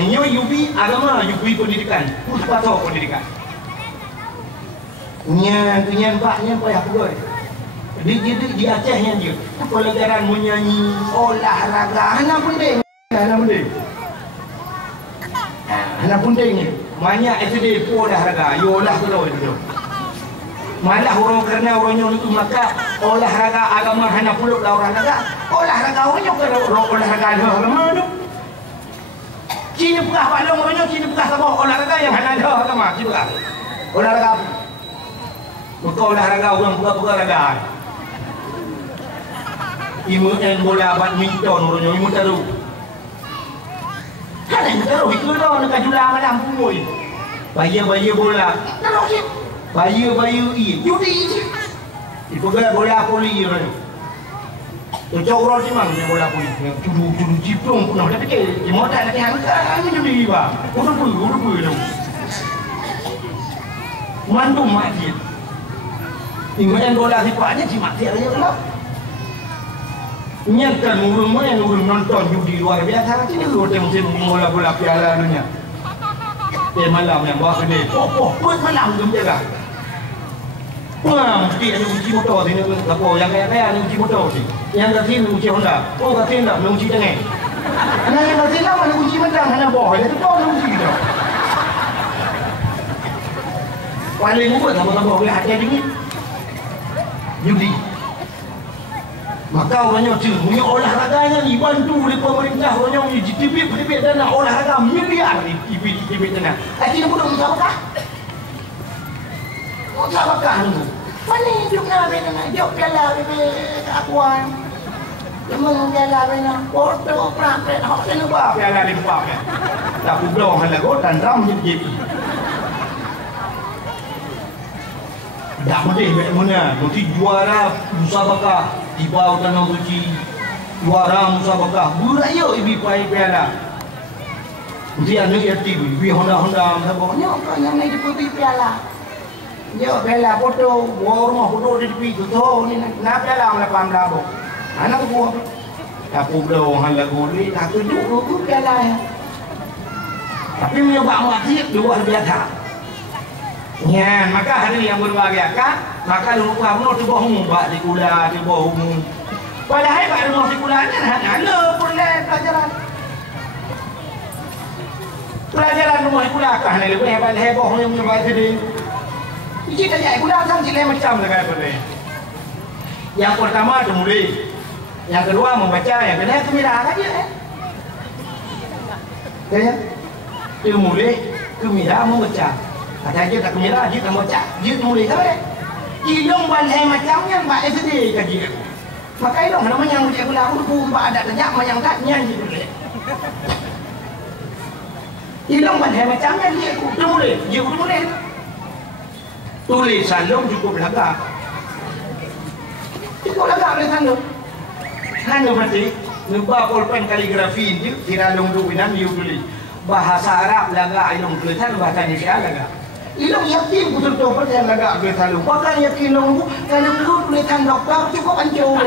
Ini UB agama, UB pendidikan. Puspato pendidikan. Punya mbaknya payah pegawai. Di Acehnya dia pelajaran menyanyi, olahraga, hana penting ni. Banyak SD pun olahraga, yolah tu. Malah orang kerana orangnya itu maka olahraga agama hana puluk lah olahraga. Olahraga orangnya kerana olahraga agama tu. Cina pegah balong orangnya, Cina pegah sama olahraga yang hana ada agama, Cina pegah. Olahraga apa? Bukan olahraga orang buka-buka raga. Imu bola badminton orangnya, imu taruh. Kan yang taruh itu dah nak jual malam pun. Bayar bola. Taruh je. Bayar judi je. Dipegang bola poli orangnya. Cocok orang cuma bola poli. Cudu ciprung pun nak fikir. Cuma tak nak hangkan judi ba. Udah tu. Mandu mati. Ingin bola sipatnya cuma dia lah. Nyata nurun nonton judi luar biasa. Sini lu musim bola piala dunia. Malam yang bawa kedai. Buat malam tu jaga. Wah, mesti ada uji motor sini. Apa yang kaya ada uji motor sini. Yang kat sini uji Honda. Oh kat sini tak uji tengah. Nah yang kat sini mana uji macam mana boh. Itu kau uji kita. Paling mudah sama-sama boleh hati dingin. Judi. Maka orangnya tu punya olahraganya dibantu oleh pemerintah, orangnya punya ditibik dana olahraga miliar ditibik dana. Akhirnya pun musabakah. Musabakah tu. Mana hidup nak bina, hidup piala bina akuan. Memang piala bina, foto perampet, hak ni lupa piala ni lupa kan. Tak pulau hal lagu dan ram jadi. Dah mesti mana, mesti juara musabakah. Di bawah tanah suci juara musabakah buraya ibi pai piala dia nak erti ibi honda sabanya yang naik di piala dia piala foto rumah foto di tepi tu ni nak piala mana pamda bo anak gua tak pulau hal lagu ni tak tunjuk tu piala ya tapi menyebab mati luar biasa ya maka hari yang berbahagia kan maka lupa penuh tu bohong buat di kula di bohong padahal pada rumah di kulanya ada pelajaran rumah di kula kah ni lebih hebat bohong yang buat tadi ini tak jadi kula kan sila macam dekat apa ni yang pertama tu mulai yang kedua membaca yang ketiga kemira aja ya tu mulai kemira membaca kata dia tak kemira dia tak baca dia mulai kan ilong balai macamnya mbak SD kaji maka ilong namanya yang dia gula aku mbak ada kerja macam tak nyanyi boleh ilong balai macamnya dia boleh tulisan long cukup lagak boleh tanda berarti nubah pulpen kaligrafi itu tidak long duwinan dia tulis bahasa Arab lagak ilong tulisan bahasa Indonesia lagak ilong yakin betul-betul percaya lagak gue selalu bahkan yakin ilong kalau lu tulisan dokter cukup hancur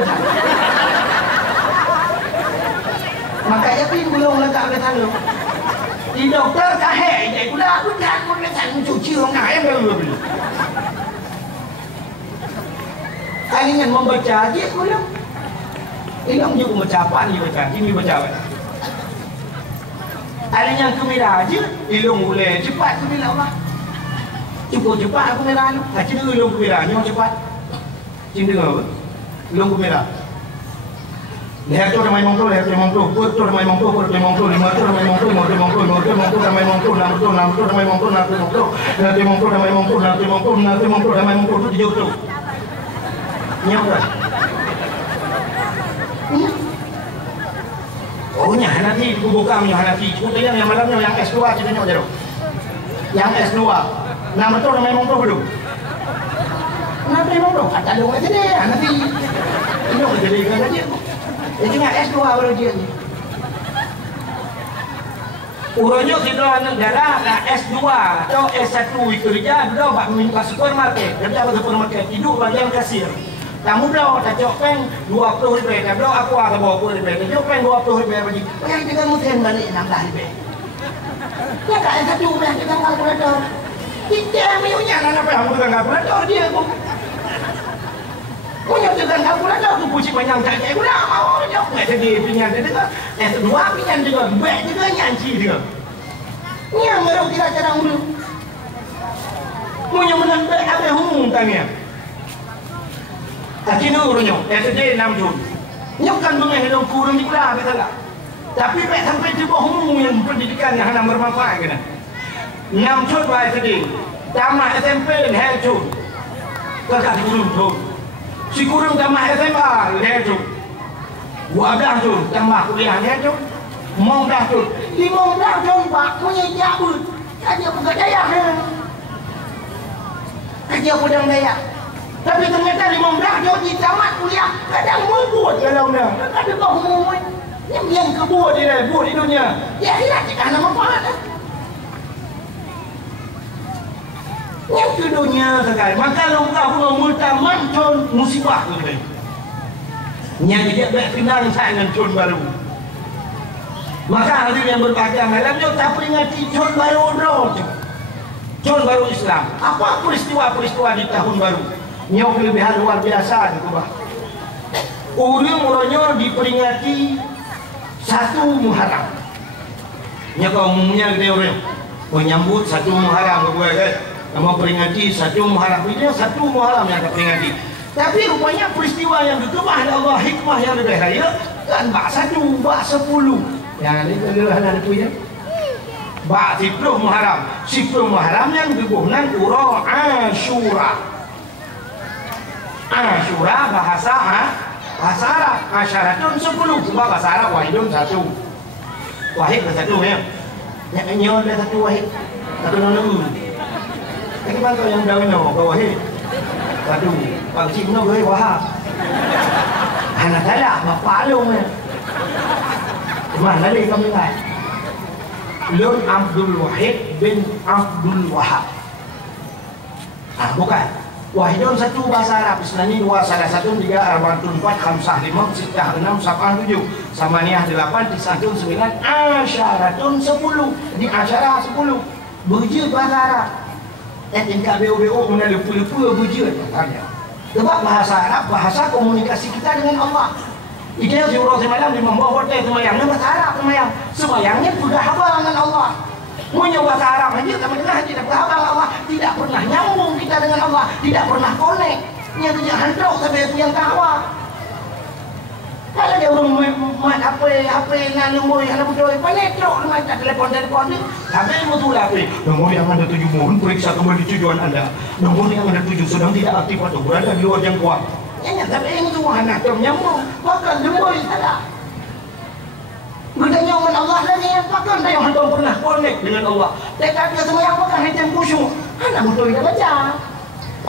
maka yakin ilong lagak gue selalu di dokter kahek jadi pula aku jangan tulisan cuci orang lain baru beli kalian membaca aja ilong juga membaca apa ni baca ini baca apa ada yang kemira aja ilong boleh cepat kemira Allah cukup cepat aku merah tu. Cik dengar long merah ni orang cepat. Cik dengar apa? Long merah. Leher tu ramai mongko, leher tu mongko, perut tu ramai mongko, perut tu mongko, lima tu ramai mongko, lima tu mongko, lima tu mongko ramai mongko, enam tu ramai mongko, enam tu mongko, enam tu mongko ramai mongko, enam tu mongko, enam tu mongko ramai mongko tu tujuh tu. Ni apa? Oh ni Hanafi, aku buka punya Hanafi. Cuba tanya yang malamnya yang S2 cik tengok je tu. Yang S2. Nama betul nama memang belum. Nama memang belum. Ada orang sini, nanti ini orang jadi kan dia. Jadi nak S2 baru dia ni. Urangnya kita negara nak S2 atau S1 kerja dah buat minta supermarket. Kerja pada supermarket hidup bagian kasir. Kamu dah tak cok pen 20 ribu. Dah aku ada bawa 20 ribu. Cok pen 20 ribu bagi. Yang kita mungkin balik 16 ribu. Ya tak S1 yang kita kalkulator. Kita punya anak apa yang bukan kalkulator dia pun. Punya dengan kalkulator tu puji panjang tak kayak gula mau jauh nggak jadi pinjam dia tu. S2 pinjam juga, baik juga nyanyi dia. Ni yang baru kita cara mulu. Punya menang baik apa yang humum tanya. Akhirnya urunyo SD 6 Jun. Nyokan bunga hidup kurang di gula betul tak? Tapi baik sampai di bawah humum yang pendidikan yang hendak bermanfaat kena. 6 ชุด YSD tamat SMP hel chun kakak kurung chun si kurung tamat SMA hel chun wadah chun tamat kuliah hel chun mau dah chun 15 chun pak punya jabut kerja bukan daya kerja budang daya tapi ternyata 15 chun di tamat kuliah kadang membuat kalau nak ada kau humum yang kebuat dia buat di dunia ya tidak kerana manfaat yang keduanya sekali maka longkah pun multaman con musibah tu ni yang dia tak kenal dengan con baru maka hari yang berbahagia malamnya tak peringati con baru con baru Islam apa peristiwa di tahun baru yang kelebihan luar biasa itu bah orang-orangnya diperingati 1 Muharram nya kau umumnya gede orang menyambut 1 Muharram berbuat kan nama peringati 1 Muharram ini 1 Muharram yang kita peringati Tapi rupanya peristiwa yang dikebah oleh Allah, hikmah yang lebih raya kan bak 1, bak 10. Yang ni kalau ada tu ya. Bak 10 Muharram. 10 Muharram yang dibuhnan ura Asyura. Asyura bahasa Arab. Asyaratun 10 sebab bahasa Arab wahidun 1. Wahid ada 1 ya. Yang nyo ada 1 wahid. 1 nonu. Tapi kalau yang dah no ke wahid. 1. Bang cik no ke wahab. Anak ada bapak long ni. Mana lagi kami lihat? Lun Abdul Wahid bin Abdul Wahab. Bukan. Wahidun 1 bahasa Arab. Isnani 2, salah 1, 3, 4, 4, 5, 6, 7, 8, 9, 9, Asyaratun 10. Ini asyarah 10. Berjud bahasa Arab. Tingkat BO mana lupa-lupa berjud. Sebab bahasa Arab, bahasa komunikasi kita dengan Allah. Ika surah semayang di membawa hotel semayangnya bahasa Arab semayang. Semayangnya sudah hafal dengan Allah. Punya bahasa Arab saja sama dengan tidak berhafal Allah. Tidak pernah nyambung kita dengan Allah. Tidak pernah connect. Nya tidak hantar sampai itu yang tawa. Kalau dia orang mat apa nak nombor yang nak betul penetrok macam telefon ni. Tapi betul apa? Nombor yang anda tuju mohon periksa kembali tujuan anda. Nombor yang anda tuju sedang tidak aktif atau berada di luar jangkauan. Ya, tapi ini semua anak nyambung. Bahkan nombor salah. Bertanya dengan Allah lagi yang bahkan dia yang pernah connect dengan Allah. Dekat dia semua yang bahkan hanya khusyuk. Anak betul dia baca.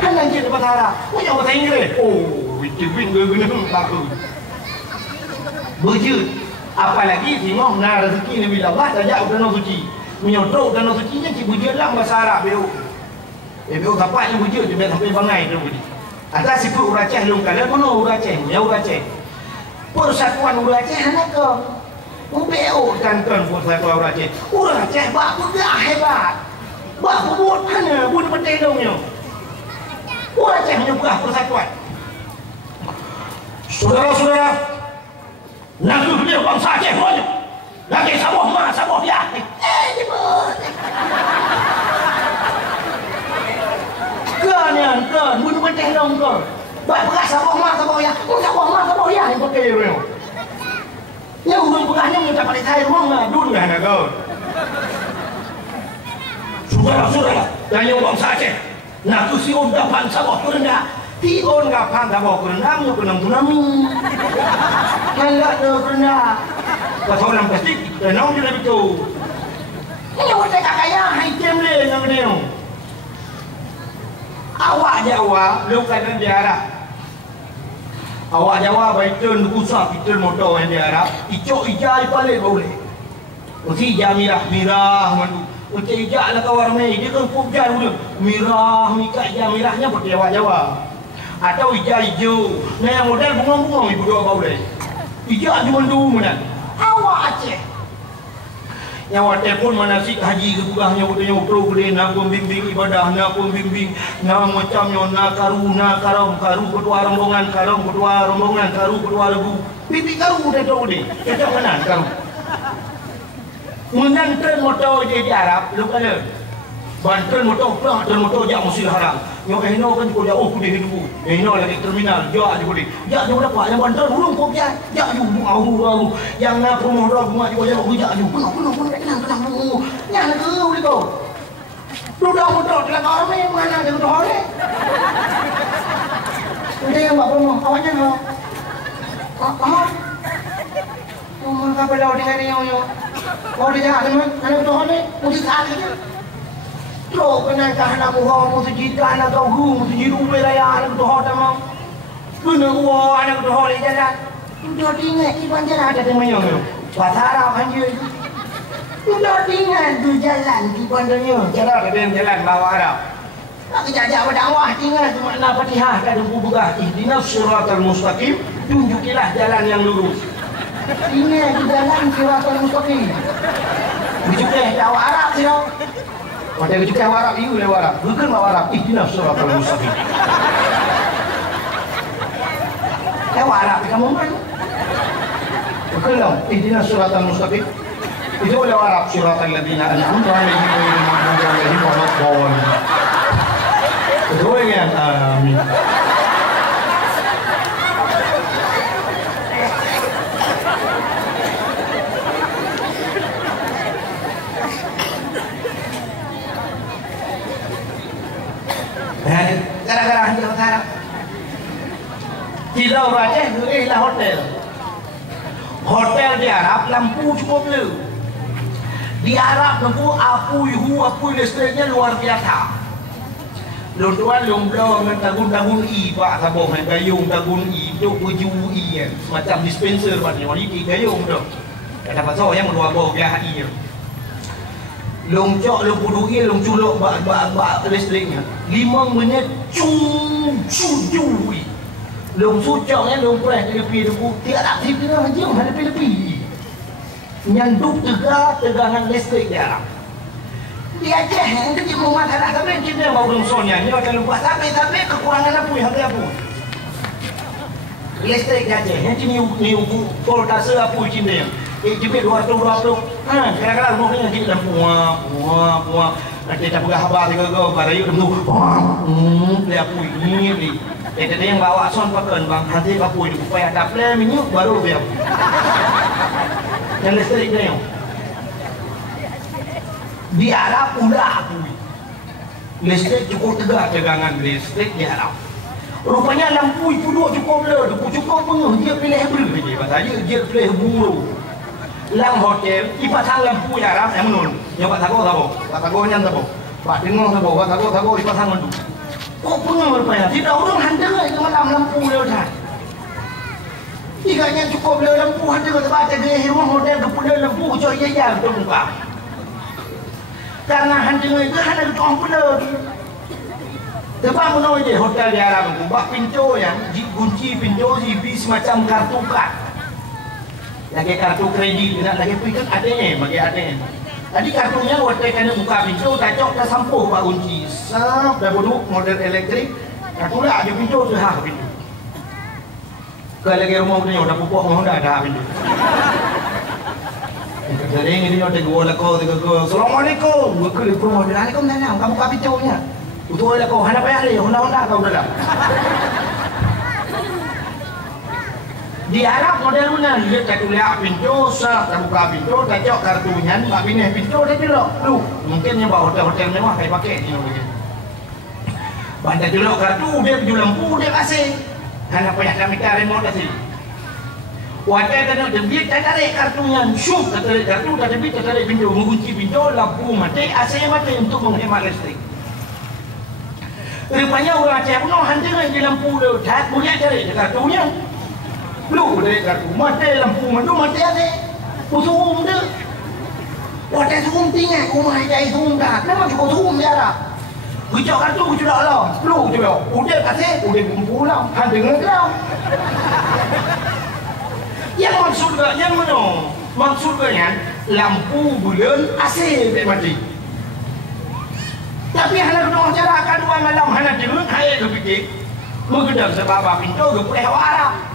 Anak dia bahasa Arab. Punya bahasa Inggeris. Oh, itu guna bagus. Berjud. Apalagi tengok nak rezeki Nabi Allah tajak danau suci. Menyodok danau suci nya cik berjud lah bahasa Arab dia. Dia dapat yang berjud dia sampai bangai tu budi. Atas sifat uraceh long kala kono uraceh, ya uraceh. Persatuan uraceh anak ke. UBO kan persatuan uraceh. Uraceh bak pegah hebat. Bak buat hanya buat petendongnya. Uraceh hanya pegah persatuan. Saudara-saudara, nak dia bangsa Aceh pun lagi sabuh dia jebut kan bunuh penting dong kan baik beras sabuh ya sabuh ya yang pakai real yang urang pegahnya minta pada saya rumah ngadun kan kau saudara-saudara yang bangsa Aceh nak tu si dapat sabuh tu rendah Tion kapan tak bawa kerendam, yang kerendam tsunami. Nggak ada kerendam. Kalau orang plastik, kerendam juga betul. Ini orang tak kaya, item le yang dia. Awak Jawa, lukakan di Arab. Awak Jawa baik turun usah, turun motor yang di Arab. Icok ijai paling boleh. Mesti ijai mirah madu. Macam ijai lah kawar mai, dia kan pupjai dulu. Mirah, mika ijai mirahnya seperti awak Jawa. Atau hijau, nah yang model bunga-bunga ibu doa bau deh. Hijau cuma dua mana? Awak Aceh. Yang awak telefon manasik haji ke bugahnya utanya utro gede nak bimbing ibadah, nak bimbing, nak macamnya nak karum kedua rombongan, karu kedua lagu. Bibi karu udah tahu deh. Kita mana karu? Menanten motor di Arab, lu kan? Banten motor pulang, motor jak Masjidil Haram. Yang Eno kan juga jauh kuda hidup. Eno lagi terminal, jak je boleh. Jak je dapat yang Banten ulung kau pian. Jak je au. Yang nak rumah rumah juga jauh jak je. Penuh tenang. Yang nak ke boleh kau. Sudah motor dalam orang ni mana ada motor ni. Dia yang buat rumah awaknya no. Rumah kapal laut dengan dia yo. Kau dia ada mana motor ni? Mesti sekali je. Teruk kena kahna muha musuh jika anak kau musuh jiru wilayah anak tu hoda mau. Benar wah anak tu hoda jalan. Udah tinggal iban jalan ada temanya. Pasara anjir. Udah tinggal tu jalan di bandanya. Jalan ada jalan bawa Arab. Nak kejajak berdakwah tinggal tu makna Fatihah kat buku begah. Ihdinas siratal mustaqim, tunjukilah jalan yang lurus. Tinggal di jalan siratal mustaqim. Bijuknya dakwah Arab sih. Macam juga warap itu le warap. Bukan warap ihdinas siratal mustaqim. Warap kamu mana? Bukan dong ihdinas siratal mustaqim. Itu le warap siratal ladzina an'amta 'alaihim ghairil maghdubi 'alaihim waladdallin. Itu yang amin. Gara-gara dia Arab. Di Laut Aceh lah hotel. Hotel di Arab lampu cukup blue. Di Arab lampu apui listriknya luar biasa. Lung tuan lung blong dengan tagun-tagun pak sabong dengan gayung tagun tu baju kan. Semacam dispenser macam ni gayung tu. Kata pasal yang dua bau biar Long cok long pudui long culuk bak listriknya 5 minit cung jui long sucoknya long press tepi tu tiada aktif dia macam ada tepi nyanduk tegangan listrik dia dia Aceh yang kerja rumah tanah sampai kita mau rumsonya ni macam lupa sampai kekurangan lampu yang dia pun listrik dia Aceh yang ni voltase apa cina jepit 220 kadang-kadang rumahnya kita lampu puang nanti tak pegah habar juga kau pada yuk lampu dia apu ini dia yang bawa son pakai bang nanti apu itu supaya ada play minyak baru dia yang listrik dia di Arab udah apu listrik cukup tegangan listrik di Arab rupanya lampu itu cukup penuh dia pilih beri dia pilih buru lang hotel ipasang lampu di Arab yang menurun yang Pak Tago yang Tago Pak Dengar Tago Pak Tago ipasang lampu kok penuh rupanya tidak orang handal itu malam lampu dia dah tiganya cukup lampu handal sebab ada di rumah hotel kemudian lampu cuy jajal tu muka karena handal itu hanya orang pula sebab menurut je hotel di Arab itu bak pintu yang kunci pintu GB semacam kartu kad lagi kartu kredit nak lagi pikir ATM bagi ATM tadi kartunya waktu kena buka pintu tak dah sampuh pak kunci sap dah bodoh model elektrik kartu lah je pintu tu pintu ke lagi rumah punya dah pupuk mau dah ada pintu sering ini ada gua lako assalamualaikum gua ke rumah dia Waalaikumsalam kamu buka pintunya betul lako hana payah dia honda kau dalam di Arab model mana dia tak lihat pintu sah tak buka pintu tak cok kartunya tak pindah pintu dia jelok lu mungkin yang bawa hotel mewah kayak pakai ni banyak jelok kartu dia jual lampu dia kasih hanya banyak kami remote kasih wadah kena dia tak tarik kartunya syuk tak tarik kartu tak tarik pintu mengunci pintu lampu mati AC mati untuk menghemat listrik rupanya orang Aceh pun hantar di lampu dia tak boleh tarik kartunya lu dari kartu mati lampu mandu mati ada usum dia wadah usum tinggal rumah jai usum dah kenapa cukup usum dia lah kecok kartu kecok dah lah lu cuba udah kasih udah kumpul lah han dengar kau yang maksudnya lampu bulan AC tak mati tapi hanya kena cara kedua malam hanya dengar saya kepikir menggedang sebab pintu ke boleh Arab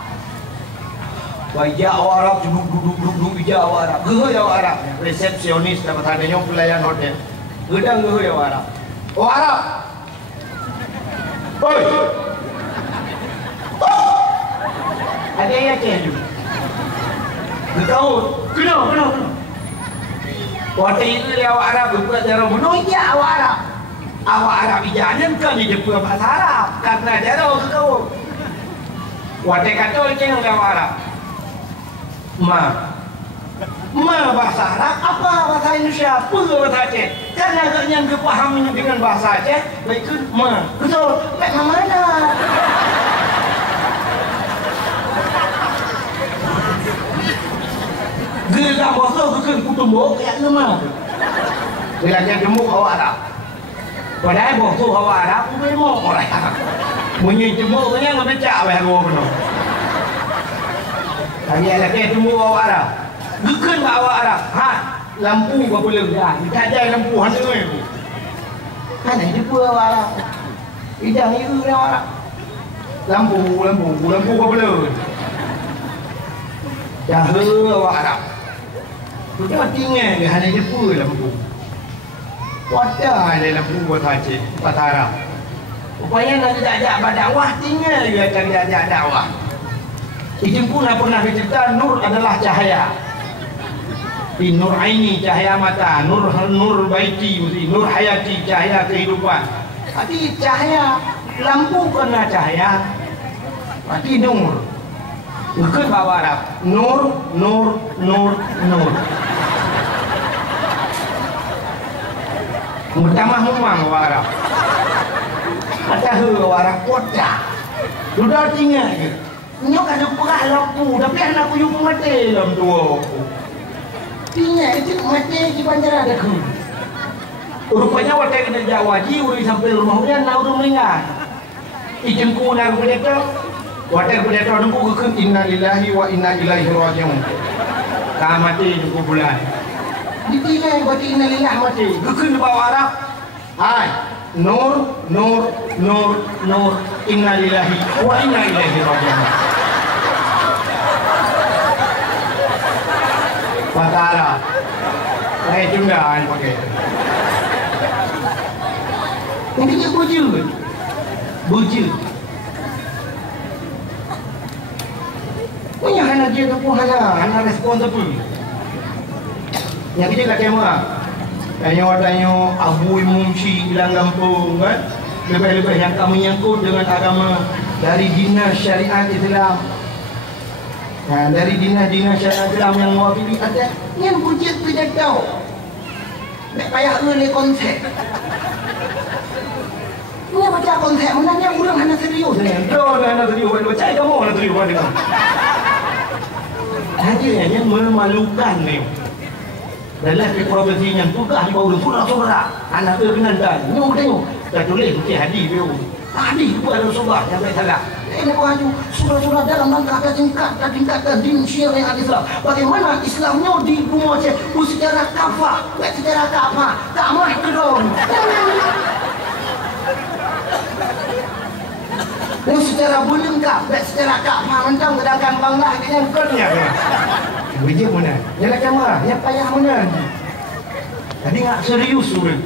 wajah Arab duduk ijak Arab geh Arab resepsionis dapat adanya pelayan hotel gedang geh Arab Arab oi ada yang Aceh juga tahu kena waktu itu dia awak Arab berbuat cara menunjuk awak Arab ijanan kan di depan bahasa Arab karena cara kau waktu kata orang awak Arab Ma bahasa Arab apa bahasa Indonesia apa bahasa Aceh karena yang kepahaminya dengan bahasa Aceh baik ke betul baik mana gerak bahasa ke kutumbuk kayak nama geraknya gemuk awak Arab padahal bahasa awak Arab boleh mau orang bunyi jemuknya nggak becak awak penuh tadi ada kayak temu awak Arab gekan awak Arab lampu berapa dah tak ada lampu hanya ni kan ada pun awak Arab hidang itu awak Arab lampu berapa dah awak Arab tu tinggal dia hanya pun lampu wadah ada lampu buat Aceh bahasa Arab rupanya nak ajak dakwah tinggal dia akan ajak dakwah. Izin pun pernah dicerita nur adalah cahaya. Nur aini cahaya mata, nur baiti, nur hayati cahaya kehidupan. Berarti cahaya, lampu kena cahaya. Berarti nur. Bukan bahasa Arab. Nur, nur, nur, nur. Mutamah memang bahasa Arab. Ada bahasa Arab kota. Sudah tinggal ke. Nyok ada perah lampu, tapi anak aku yang mati dalam tua. Tinggal itu mati di bandar ada ke. Rupanya waktu kena Jawa uri sampai rumah hujan nak urung meninggal. Ijengku nak pendeta. Waktu pendeta nunggu ke inna lillahi wa inna ilaihi raji'un. Ka mati nunggu bulan. Ditinggal berarti inna lillahi mati. Gekun bawa Arab. Hai, nur, nur, nur, nur, inna lillahi wa inna ilaihi raji'un. Patara. Saya juga pakai. Intinya buju. Buju. Punya anak dia tu pun hanya respon apa? Yang kita kat kamera. Tanya abu mumsi bilang kampung kan. Lebih-lebih yang kami menyangkut dengan agama dari dinas syariat Islam. Nah, dari dinas-dinas syariat Islam yang mewakili ada yang bujuk tidak tahu. Tak payah ni konsep. Ni baca konsep menanya orang hanya serius ni. Dah hanya serius, baca kamu hanya serius macam ni. Hanya yang memalukan ni. Dalam profesi yang tugas baru surah-surah anak berkenan. Nyok tengok. Dah tulis bukti hadis dia. Hadis pun ada surah yang tak salah. Ini baju surah-surah dalam rangka tingkatkan din syariat Islam. Bagaimana Islamnya di rumah saya secara kafah, secara kafah, kamah kedong. Dan secara berlengkap, secara kafah mentang kedakan banglah dengan kerja. Wajib mana? Jalan kamera, yang payah mana? Jadi tak serius orang.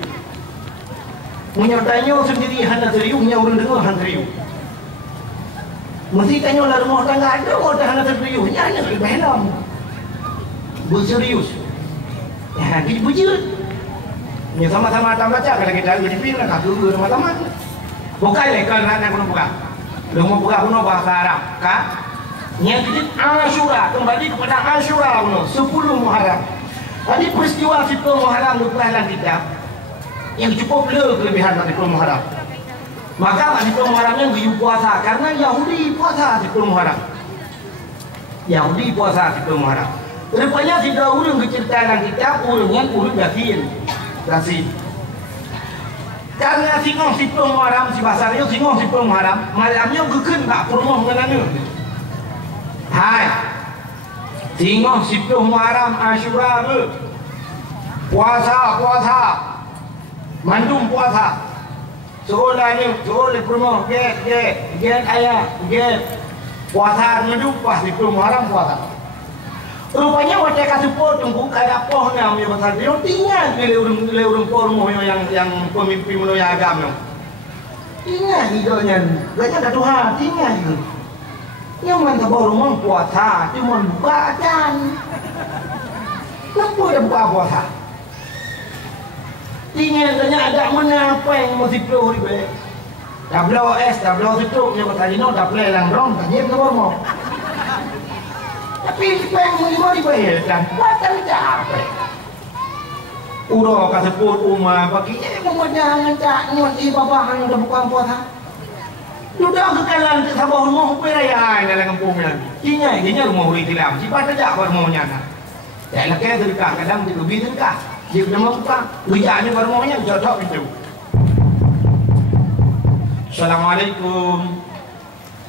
Menyertanya sendiri hanya serius, punya orang dengar hanya serius. Mesti tanya lah rumah tangga ada orang hanya serius, hanya lebih dalam. Berserius. Ya, kita bujur. Ni sama-sama tak baca kalau kita ada di pilihan kaki dua sama-sama. Bukan lekal nak guna buka. Rumah buka guna bahasa Arab, kan? Yang kita Asyura, kembali kepada Asyura guna 10 Muharram. Tadi peristiwa 10 Muharram itu dalam kitab yang cukup kelebihan dari 10 Muharram. Maka di Muharram yang biu puasa karena Yahudi puasa di Muharram. Yahudi puasa di Muharram. Rupanya tidak urung kecerdasan kitab urung yang urung yakin. Kasih. Karena singong si Muharram si bahasa dia singong si Muharram malamnya gekun tak permoh mengenana. Hai. Singong si Muharram Asyura puasa. Mandum puasa. Sekolahnya, sekolah permoh get ayah, get puasa mandum puasa si Muharram puasa. Rupanya waktu kasih potong buka dapur ni ambil pasal dia tinggal le urang pormo yang pemimpin mulai agama. Tinggal hidupnya, gaya dah Tuhan tinggal itu. Yang mana baru mau puasa, cuma buka acan. Kenapa dia buka puasa? Tinggal gaya ada mana apa yang mesti perlu ribe. WS, WS yang pasal ini dah play lang dong, tak dia baru. Tapi peng lima dibayarkan, buatan apa? Udah kaseput rumah bagi mau jangan cak ngerti babahan udah bukan puasa. Sudah kekalan sabah rumah perayaan dalam kampungnya. Kini rumah uri tilam, siapa saja baru maunya. Tak lagi terdekat kadang lebih terdekat. Dia sudah buka, hujannya baru maunya jodoh pintu. Assalamualaikum.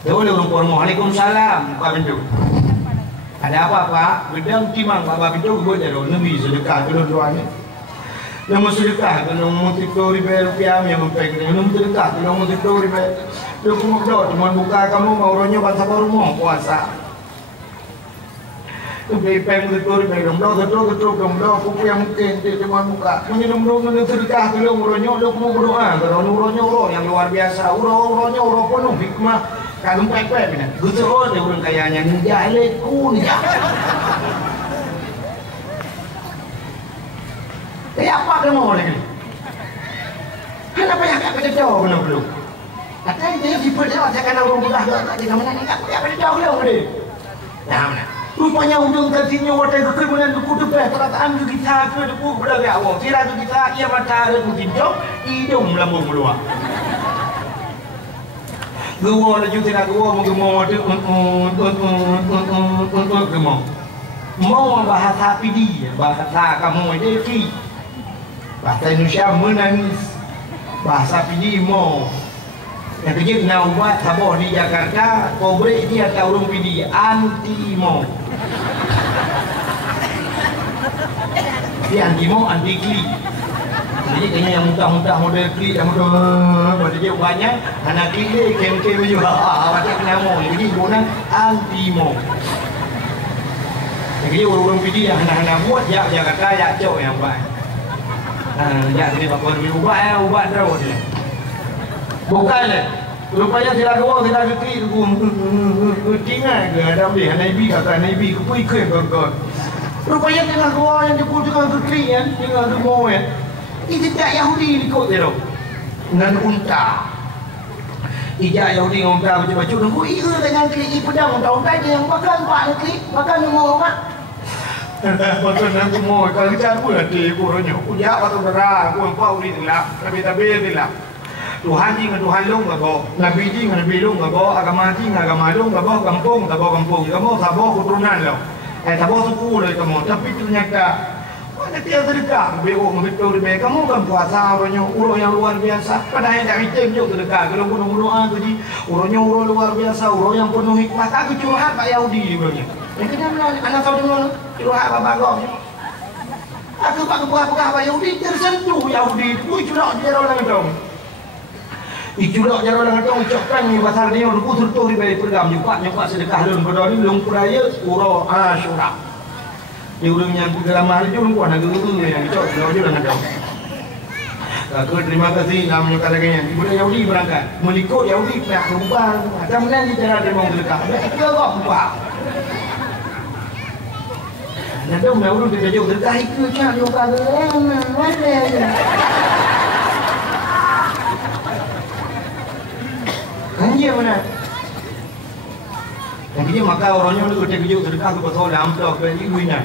Dulu rumah Waalaikumsalam buka pintu. Ada apa Pak? Bedang timang Pak pintu gue jadi nabi sedekah dulu doanya. Nama sedekah kalau mau $30,000 yang mempegang nama sedekah kalau mau $30,000. Lu mau doa cuma buka kamu mau ronyo bangsa baru mau puasa. Lu beli peng $30,000 doa kuku yang mungkin dia cuma buka. Minum sedekah kalau mau ronyo lu mau berdoa kalau ronyo yang luar biasa. Ronyo penuh hikmah. Kagum pek-pek ni. Gusto dia orang kayanya nijale kun. Kaya apa kamu lagi? Kenapa yang apa cedok benar belum. Kata dia sifat dia saya kena orang mudah ke tak jangan mana enggak apa cedok belum dia. Nah, mana? Rupanya ujung tersinya wadah kekebunan tu kudu peh perkataan tu kita tu tu berada awak. Kira tu kita ia mata ada tu tinjau, hidung lambung keluar. Gua ada juga nak gua mau tu gemau. Mau bahasa pidi, bahasa kamu defi. Bahasa Indonesia menangis. Bahasa pidi mau. Yang kerja nak buat sabor di Jakarta, kobrek dia tahu orang pidi anti mau. Dia anti mau, anti kli. Jadi kayaknya yang muntah-muntah model klik yang model dia banyak anak klik dia kem-kem juga macam kena mau jadi guna anti mau jadi orang-orang PD yang anak-anak buat dia kata ya cok yang baik ya ini bakal lebih ubat terus dia bukan rupanya sila dua sila klik tinggal ke ada boleh Nabi kata Nabi kupui ke kau rupanya sila dua yang dipulihkan ke klik kan tinggal ke mau ya Ijak Yahudi ikut dia tu dengan unta. Ijak Yahudi dengan unta baca-baca nunggu iya dengan klik pedang unta dia yang makan pak klik makan semua mak. Betul nak semua kalau kita pun ada burungnya. Ujak waktu berah aku empau di lah tapi lah. Tuhan ji dengan Tuhan long gabo, Nabi ji dengan Nabi long gabo, agama ji dengan agama long gabo, kampung. Kamu sabo keturunan lo. Sabo suku lo kamu. Tapi ternyata nanti yang sedekah, betul kamu kan puasa urang yang luar biasa. Padahal tak hitam juga sedekah. Kalau gunung doa tu ji, urangnya luar biasa, urang yang penuh hikmah. Tak curhat Pak Yahudi urangnya. Yang kena anak tahu dengan curhat apa bagong. Aku pak kepuah-puah Pak Yahudi tersentuh Yahudi. Curhat dia orang dong. Curhat dia orang dong ucapkan ni pasal dia aku tertuh di balik pergam nyupak sedekah lun berdoni lung peraya urang Asyura. Dia urangnya dalam hari itu orang nak guru yang cok dia orang ada. Aku terima kasih namanya katanya ibu Yahudi berangkat melikut Yahudi nak berubah macam mana cara dia mau sedekah. Dia kok berubah. Nanti orang urang dia jauh sedekah itu cak dia kata mana. Anjir mana? Yang dia maka orangnya untuk kerja sedekah tu betul dalam tu ke ibunya.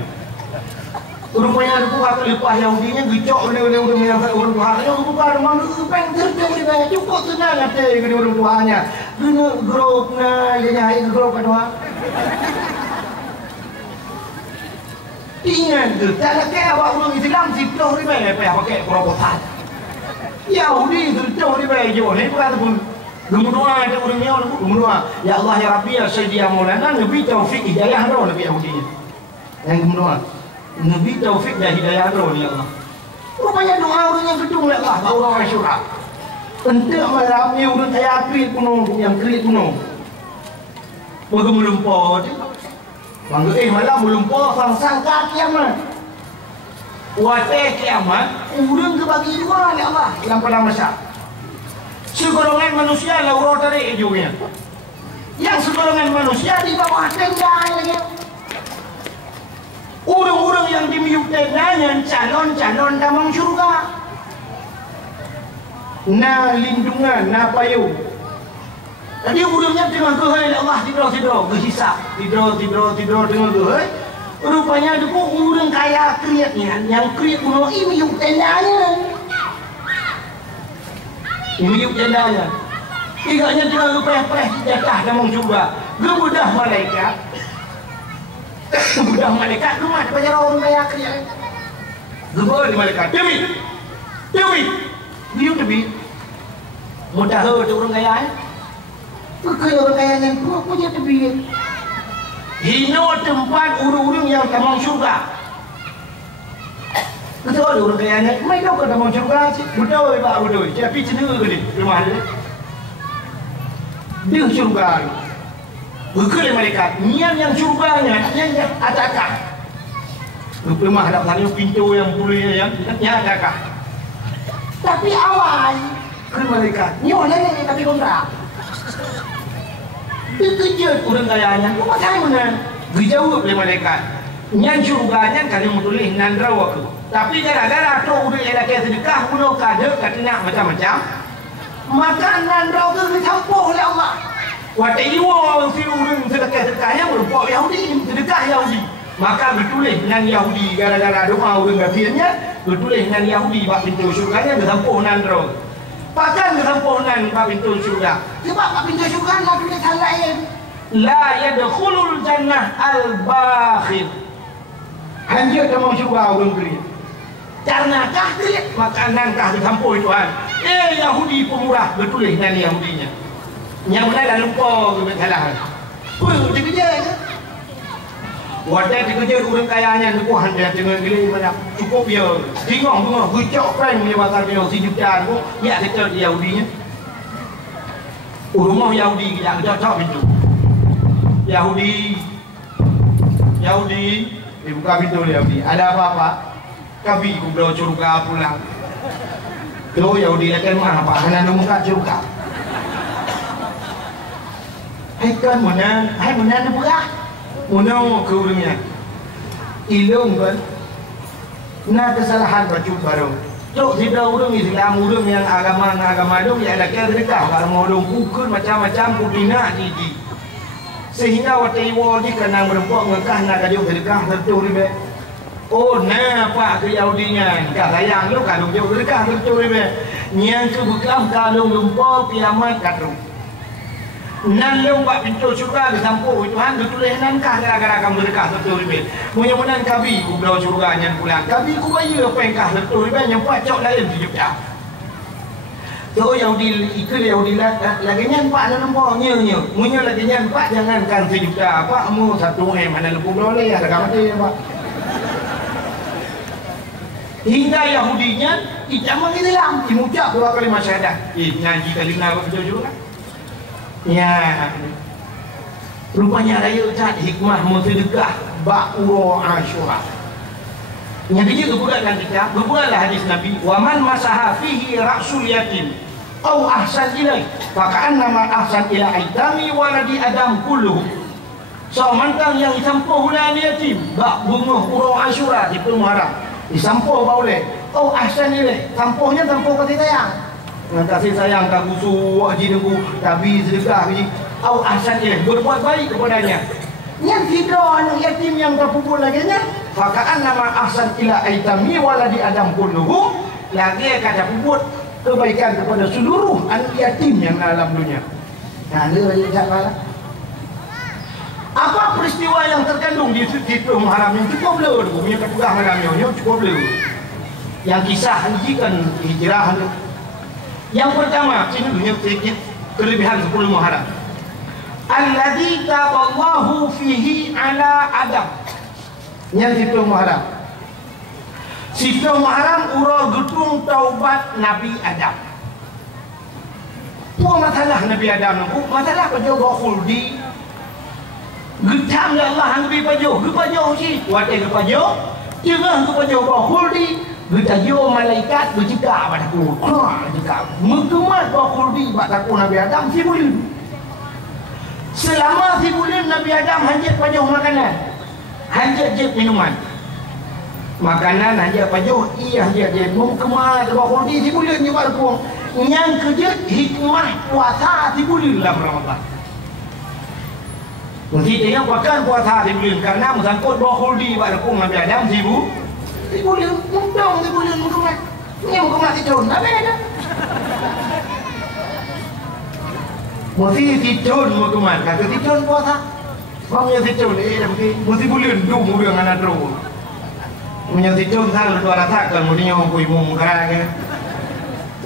Rupanya aku akan lepas Yahudinya gecok oleh orang yang orang Tuhannya bukan ada manusia peng terjun di bawah cukup senang kata ke orang Tuhannya guna grup na dia nyai grup kedua ingat tu tak ada ke awak orang Islam siploh di bawah apa pakai proposal Yahudi terjun di bawah jauh ni bukan pun Gumdoa ada orangnya gumdoa ya Allah ya Rabbi ya Sayyidi ya Maulana nabi taufik hidayah dah nabi Yahudi yang gumdoa Nabi taufik dan hidayah roh ni Allah. Rupanya doa orang yang gedung lah orang Asyura. Untuk merami orang saya krit kuno yang krit kuno. Moga melumpur. Bangga malam melumpur sang kiamat. Wate kiamat urang kebagi dua ni Allah dalam padang mahsyar. Segolongan manusia lah urang tarik ujungnya. Yang segolongan manusia di bawah tenda lagi. Orang-orang yang dimiuk tendanya calon-calon damang syurga. Na lindungan, na payung. Tadi orangnya tengah kehai Allah tidur-tidur, berhisap. Tidur tengah kehai. Rupanya ada pun orang kaya kriatnya. Yang kriat punya imiuk tendanya. Imiuk tendanya. Igaknya tengah kepeh-peh jatah damang syurga. Gemudah malaikat. Budak malaikat rumah dia orang kaya kriat. Gebor di malaikat. Demi. Dia demi. Mudah tu orang kaya. Bukan orang kaya yang punya tebi. Hino tempat urung-urung yang tamang syurga. Betul orang kaya ni. Mai kau ke tamang syurga sih. Betul. Tapi cenderung ni rumah dia. Dia syurga. Berkali malaikat, niat yang syurganya, yang adakah? Rumah ada sana pintu yang boleh yang adakah? Tapi awal ke malaikat, ni orang ni tapi kontrak. Terkejut orang kayanya, kau macam mana? Dijawab oleh malaikat, yang syurganya kan yang tulis nandra waktu. Tapi gara-gara tu udah ada sedekah, udah kada nak macam-macam. makanan rau tu dicampur oleh Allah. Wata iwa orang firun sedekah-sedekah yang merupakan Yahudi, sedekah Yahudi. Maka bertulis dengan Yahudi gara-gara doa orang kafirnya, bertulis dengan Yahudi bab pintu syurga nya dicampur nan rau. Pakan dicampur nan bab pintu syurga. Sebab bab pintu syurga nak tulis hal lain. La yadkhulul jannah al-bakhil. Hanya kamu syurga orang kafir. Karenakah klik makanankah dicampur Tuhan. Yahudi pemurah bertulis dengan Yahudinya. Yang mana dah lupa kesalahan. Dia kerja ke? Wadah dia kerja orang kayanya Tuhan dia dengan gila mana cukup dia. Tengok gecok prank dia bakal dia si jutaan tu. Ya kita di Yahudinya. Rumah Yahudi kita cocok pintu. Yahudi buka pintu Yahudi. Ada apa-apa? Kabi ku bro curga pulang. Kalau Yahudi akan apa? Hanya muka curga. Hai kan mana ada berat. Mana ke urangnya. Ilung kan. Nah kesalahan baju baru. Cok tidak urang Islam urang yang agama dong ya ada kira dekat kalau orang pukul macam-macam kubina gigi. Sehingga waktu iwo di kena merempok ngekah nak kajuk sedekah tertu ribe. Oh, nampak ke Yahudinya. Kak sayang lu kalung jauh sedekah tertu ribe. Yang kebekam kalung lumpur kiamat kadung. Nan lu buat pintu syurga disampur Tuhan ditulis nankah gara-gara kamu sedekah tertu ribe. Mudah-mudahan kabi ku belau syurga nyan pulang. Kabi ku bayar pengkah tertu ribe yang pacok lain 7 jam. So Yahudi ikut Yahudi lagi nyanpak ada nombornya. Munya lagi nyanpak jangankan 1 juta apa mu 1 M ada $20 ada mati apa. Hingga Yahudinya ijamah Islam dimucap 2 kalimat syahadat. Ngaji kalimah apa betul kan? Ya. Rupanya raya cat hikmah sedekah ba'uro Asyura. Yang dia kebukaan kita, kebukaanlah hadis Nabi, wa man masaha fihi ra'sul yatim au ahsan ilaih faka'annama ahsan ila aitami waladi adam kulluh. So mantang yang disampur ulang yatim bak bunga urang Asyura di Muharram disampur boleh au ahsan ilaih sampurnya sampur kasih sayang dengan kasih sayang tak gusu haji nunggu tabi sedekah haji au ahsan ilaih berbuat baik kepadanya. Yang tidak yatim yang terpukul lagi nya fakaan nama ahsan ila aitami waladi adam kulluhum lagi kata puput kebaikan kepada seluruh anak yatim yang dalam dunia. Nah, dia cakap apa peristiwa yang terkandung di situ Muharram yang cukup blur tu punya ketugas Muharramnya cukup blur. Yang kisah hajikan hijrah. Yang pertama sini punya sedikit kelebihan 10 Muharram. Alladzi taballahu fihi ala Adam. Yang itu Muharram. Situ Muharram urang getung taubat Nabi Adam. Apa masalah Nabi Adam? Masalah pajo khuldi. Getam ya Allah hang bi pajo, ge pajo si. Wate ge pajo. Jangan ge pajo khuldi. Getajo malaikat bercakap padaku. Cakap, "Mengkemat khuldi padaku Nabi Adam si boleh." Selama 1 bulan Nabi Adam hajat pajuh makanan, hajat je minuman. Makanan hajat pajuh, iya hajat je. Mengkemat khuldi 1 bulan juga aku. Yang kerja hikmah puasa 1 bulan dalam Ramadan. Mesti dia pakai puasa 1 bulan karena musangkut khuldi pada aku Nabi Adam 1 bulan. Mungkin 1 bulan mengkemat. Ini mengkemat itu, tak ada. Mesti titun mengkemat. Kata titun puasa. Mamanya titun, mesti bulan tu mudah dengan anak terus. Punya titun selalu 2 rasakan, mestinya orang ibu mengkarang kan.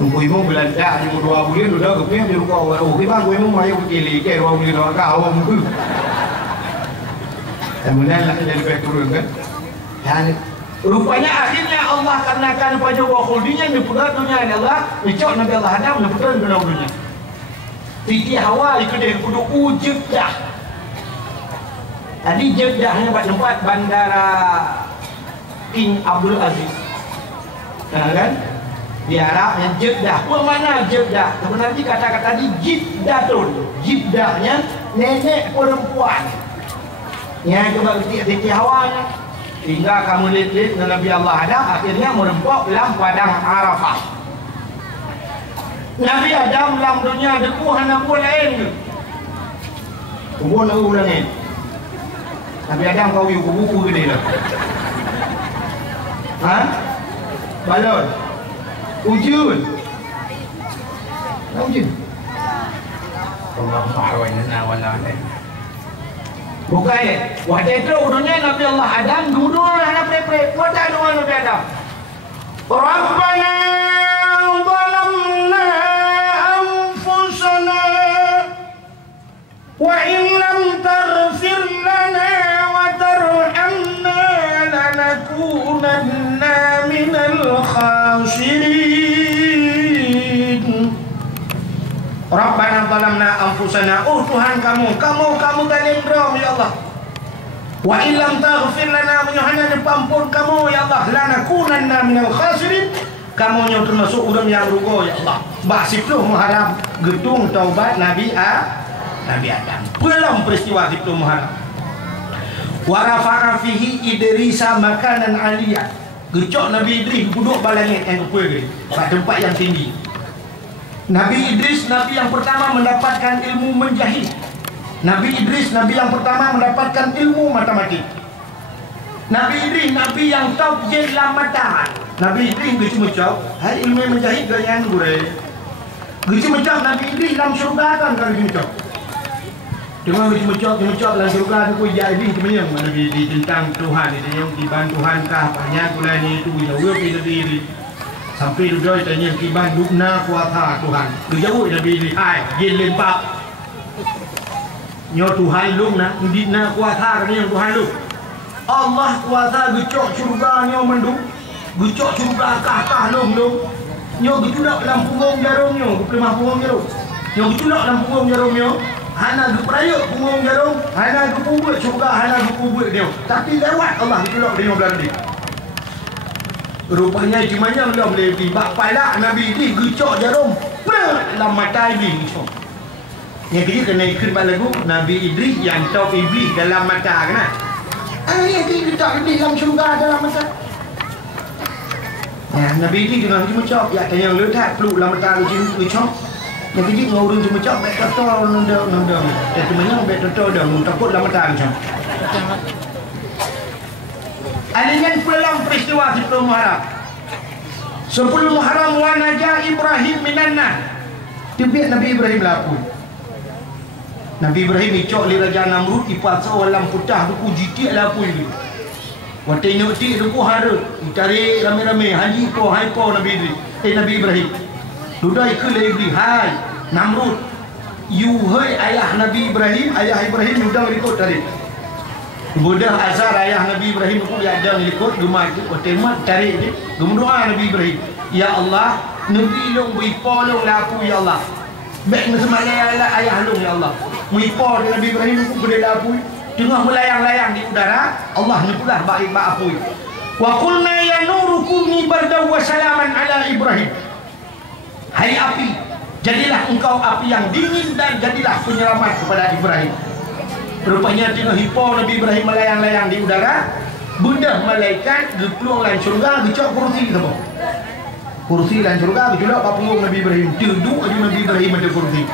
Ibu belanja, ibu 2 bulan sudah keping di rumah orang. Oh, kita ibu mayu kili, ke 2 bulan orang kau mungkin. Kemudian lah jadi berturun kan. Dan rupanya akhirnya Allah karenakan pajuh khuldinya diputar dunia Allah, dicok Nabi Allah Adam diputar dunia. Siti Hawa itu dia kudu Jeddah. Tadi Jeddahnya tempat bandara King Abdul Aziz. Nah kan? Di Arab yang Jeddah. Apa mana Jeddah? Sebenarnya kata-kata di Jiddatun. Jiddahnya nenek perempuan. Yang coba Siti Hawanya. Hingga kamu lihat Nabi Allah Adam akhirnya merempok dalam padang Arafah. Nabi Adam dalam dunia deku hana buat lain ke? Kubur nak ulang ni. Nabi Adam kau yuk buku ke dia lah. Ha? Balon. Ujun. Ujun. Allah ma'arwai nana wala ni. Bukan waktu itu dunia Nabi Allah Adam dulu nak prepare. Kau tak doa Nabi Adam. Rabbana zalamna anfusana wa in lam taghfir lana wa tarhamna lanakunanna minal khasirin. Rabbana zalamna anfusana. Oh Tuhan kamu zalim dong ya Allah. Wa illam taghfir lana menyuhana dipampun kamu ya Allah lanakunanna minal khasirin. Kamu yang termasuk orang yang rugi ya Allah. Bak situ Muharram gedung taubat Nabi Adam. Belum peristiwa itu Muharram. Wa rafa'a fihi Idrisa makanan aliyah. Gecok Nabi Idris duduk balangit yang kuih pada tempat yang tinggi. Nabi Idris Nabi yang pertama mendapatkan ilmu menjahit. Nabi Idris Nabi yang pertama mendapatkan ilmu matematik. Nabi Idris Nabi yang top jelah mata. Nabi Idris gitu macam hai ilmu menjahit ganyan gure. Gitu macam Nabi Idris dalam syurga kan kalau gitu macam. Dengan gitu macam dalam syurga tu jadi sebenarnya Nabi Idris tentang Tuhan itu yang diban Tuhan kah banyak kulanya itu jauh dari diri. Sampai duduk tanya kiban dukna kuasa Tuhan. Jauh Nabi Idris hai jin lempak. Nyo Tuhan lu nak dina kuasa ni yang Tuhan lu. Allah kuasa gecok syurga nyo mendung. Gecok syurga kah lu. Nyo getudak dalam punggung jarum nyo, kemah punggung jarum. Nyo getudak dalam punggung jarum nyo, hana geprayuk punggung jarum, hana gepubut syurga, hana gepubut dia. Tapi lewat Allah getudak dia belah dia. Rupanya cumanya belum boleh bak palak Nabi Idris gecok jarum. Dalam mata Iblis. Yang ketiga kena ikut lagu Nabi Idris yang tahu iblis dalam mata kena. Yang ketiga iblis dalam syurga dalam mata. Nabi Idris dengan cuma cop ya tanya yang letak peluk dalam mata lu cop. Yang ketiga ngurung cuma cop baik toto nanda. Dan temannya baik toto dah takut dalam mata lu cop. Alingan pulang peristiwa 10 Muharram. 10 Muharram wa najah Ibrahim minanna. Tiba Nabi Ibrahim lapun. Nabi Ibrahim icok li Raja Namrud ipasa walam putah tu jitik lah pun ni. Waktu nyok ti tu harut, cari rame-rame haji ko hai ko Nabi Idris. Nabi Ibrahim. Dudai ke le Iblis, hai Namrud. You hai ayah Nabi Ibrahim, ayah Ibrahim dudang ikut tadi. Budak azar ayah Nabi Ibrahim ku dia ada ikut rumah tu temat cari dia. Berdoa Nabi Ibrahim, ya Allah, Nabi long bipo long laku ya Allah. Baik semalai ayah long ya Allah. Mipor Nabi Ibrahim pun boleh lapui tengah melayang-layang di udara. Allah ni pula baik apui. Wa qulna ya nuru kuni bardaw wa salaman ala Ibrahim. Hai api, jadilah engkau api yang dingin dan jadilah penyelamat kepada Ibrahim. Rupanya tengah hipor Nabi Ibrahim melayang-layang di udara. Benda malaikat keluar dalam syurga gecok kursi semua. Kursi dalam syurga gecok punggung Nabi Ibrahim. Duduk aja Nabi Ibrahim ada kursi.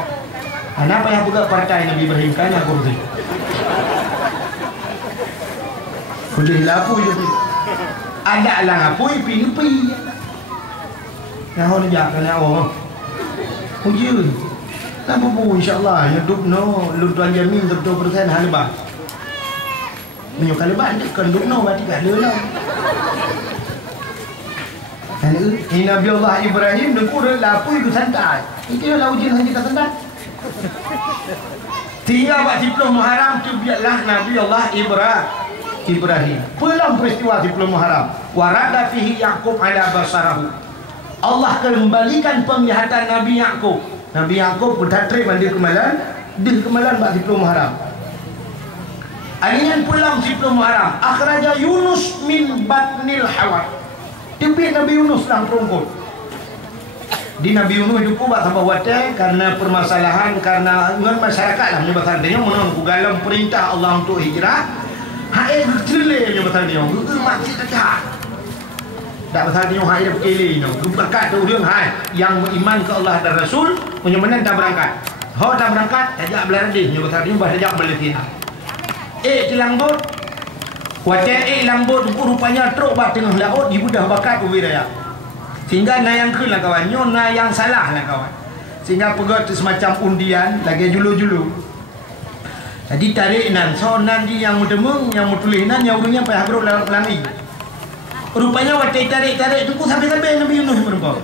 Kenapa yang buka partai Nabi Ibrahim kanya kursi? Sudah lapui je. Ada lang apui pi. Nah ni jak kena oh. Ujun. Tak apa insya-Allah ya duk no lu tuan jamin 100% halba. Menyo kalban ni kan duk no berarti tak ada lah. Ini Nabi Allah Ibrahim deku lapui ku santai. Itu lah ujian hanya kita santai. Tinggal buat 10 Muharram tu biarlah Nabi Allah Ibrahim. Pulang peristiwa 10 Muharram. Warada fihi Yaqub ala basarahu. Allah kembalikan penglihatan Nabi Yaqub. Nabi Yaqub bertatrik mandi kemalan. Di kemalan buat 10 Muharram. Alingan pulang 10 Muharram. Akhraja Yunus min batnil hawat. Tiba Nabi Yunus lang perungkut. Di Nabi Yunus itu kuat sampai wadah karena permasalahan karena masyarakat lah menyebabkan dia menunggu dalam perintah Allah untuk hijrah. Hai terleh menyebabkan dia masih tak. Tak pasal tengok hai dah berkeli no. Berkat tu dia hai yang beriman ke Allah dan Rasul punya mana tak berangkat. Ho tak berangkat tajak belah radis nyo pasal dia bah tajak Malaysia. Tilang bot. Watai lambot rupanya truk bat tengah laut dibudah bakat ubiraya. Sehingga nayang ke lah kawan, nyo nayang salah lah kawan. Sehingga pegat semacam undian lagi julu-julu. Jadi tarik nan so nan di yang mudemung yang mutulis nan yang urungnya payah beruk langi. Rupanya waktu tarik-tarik tu sampai-sampai Nabi Yunus berempat.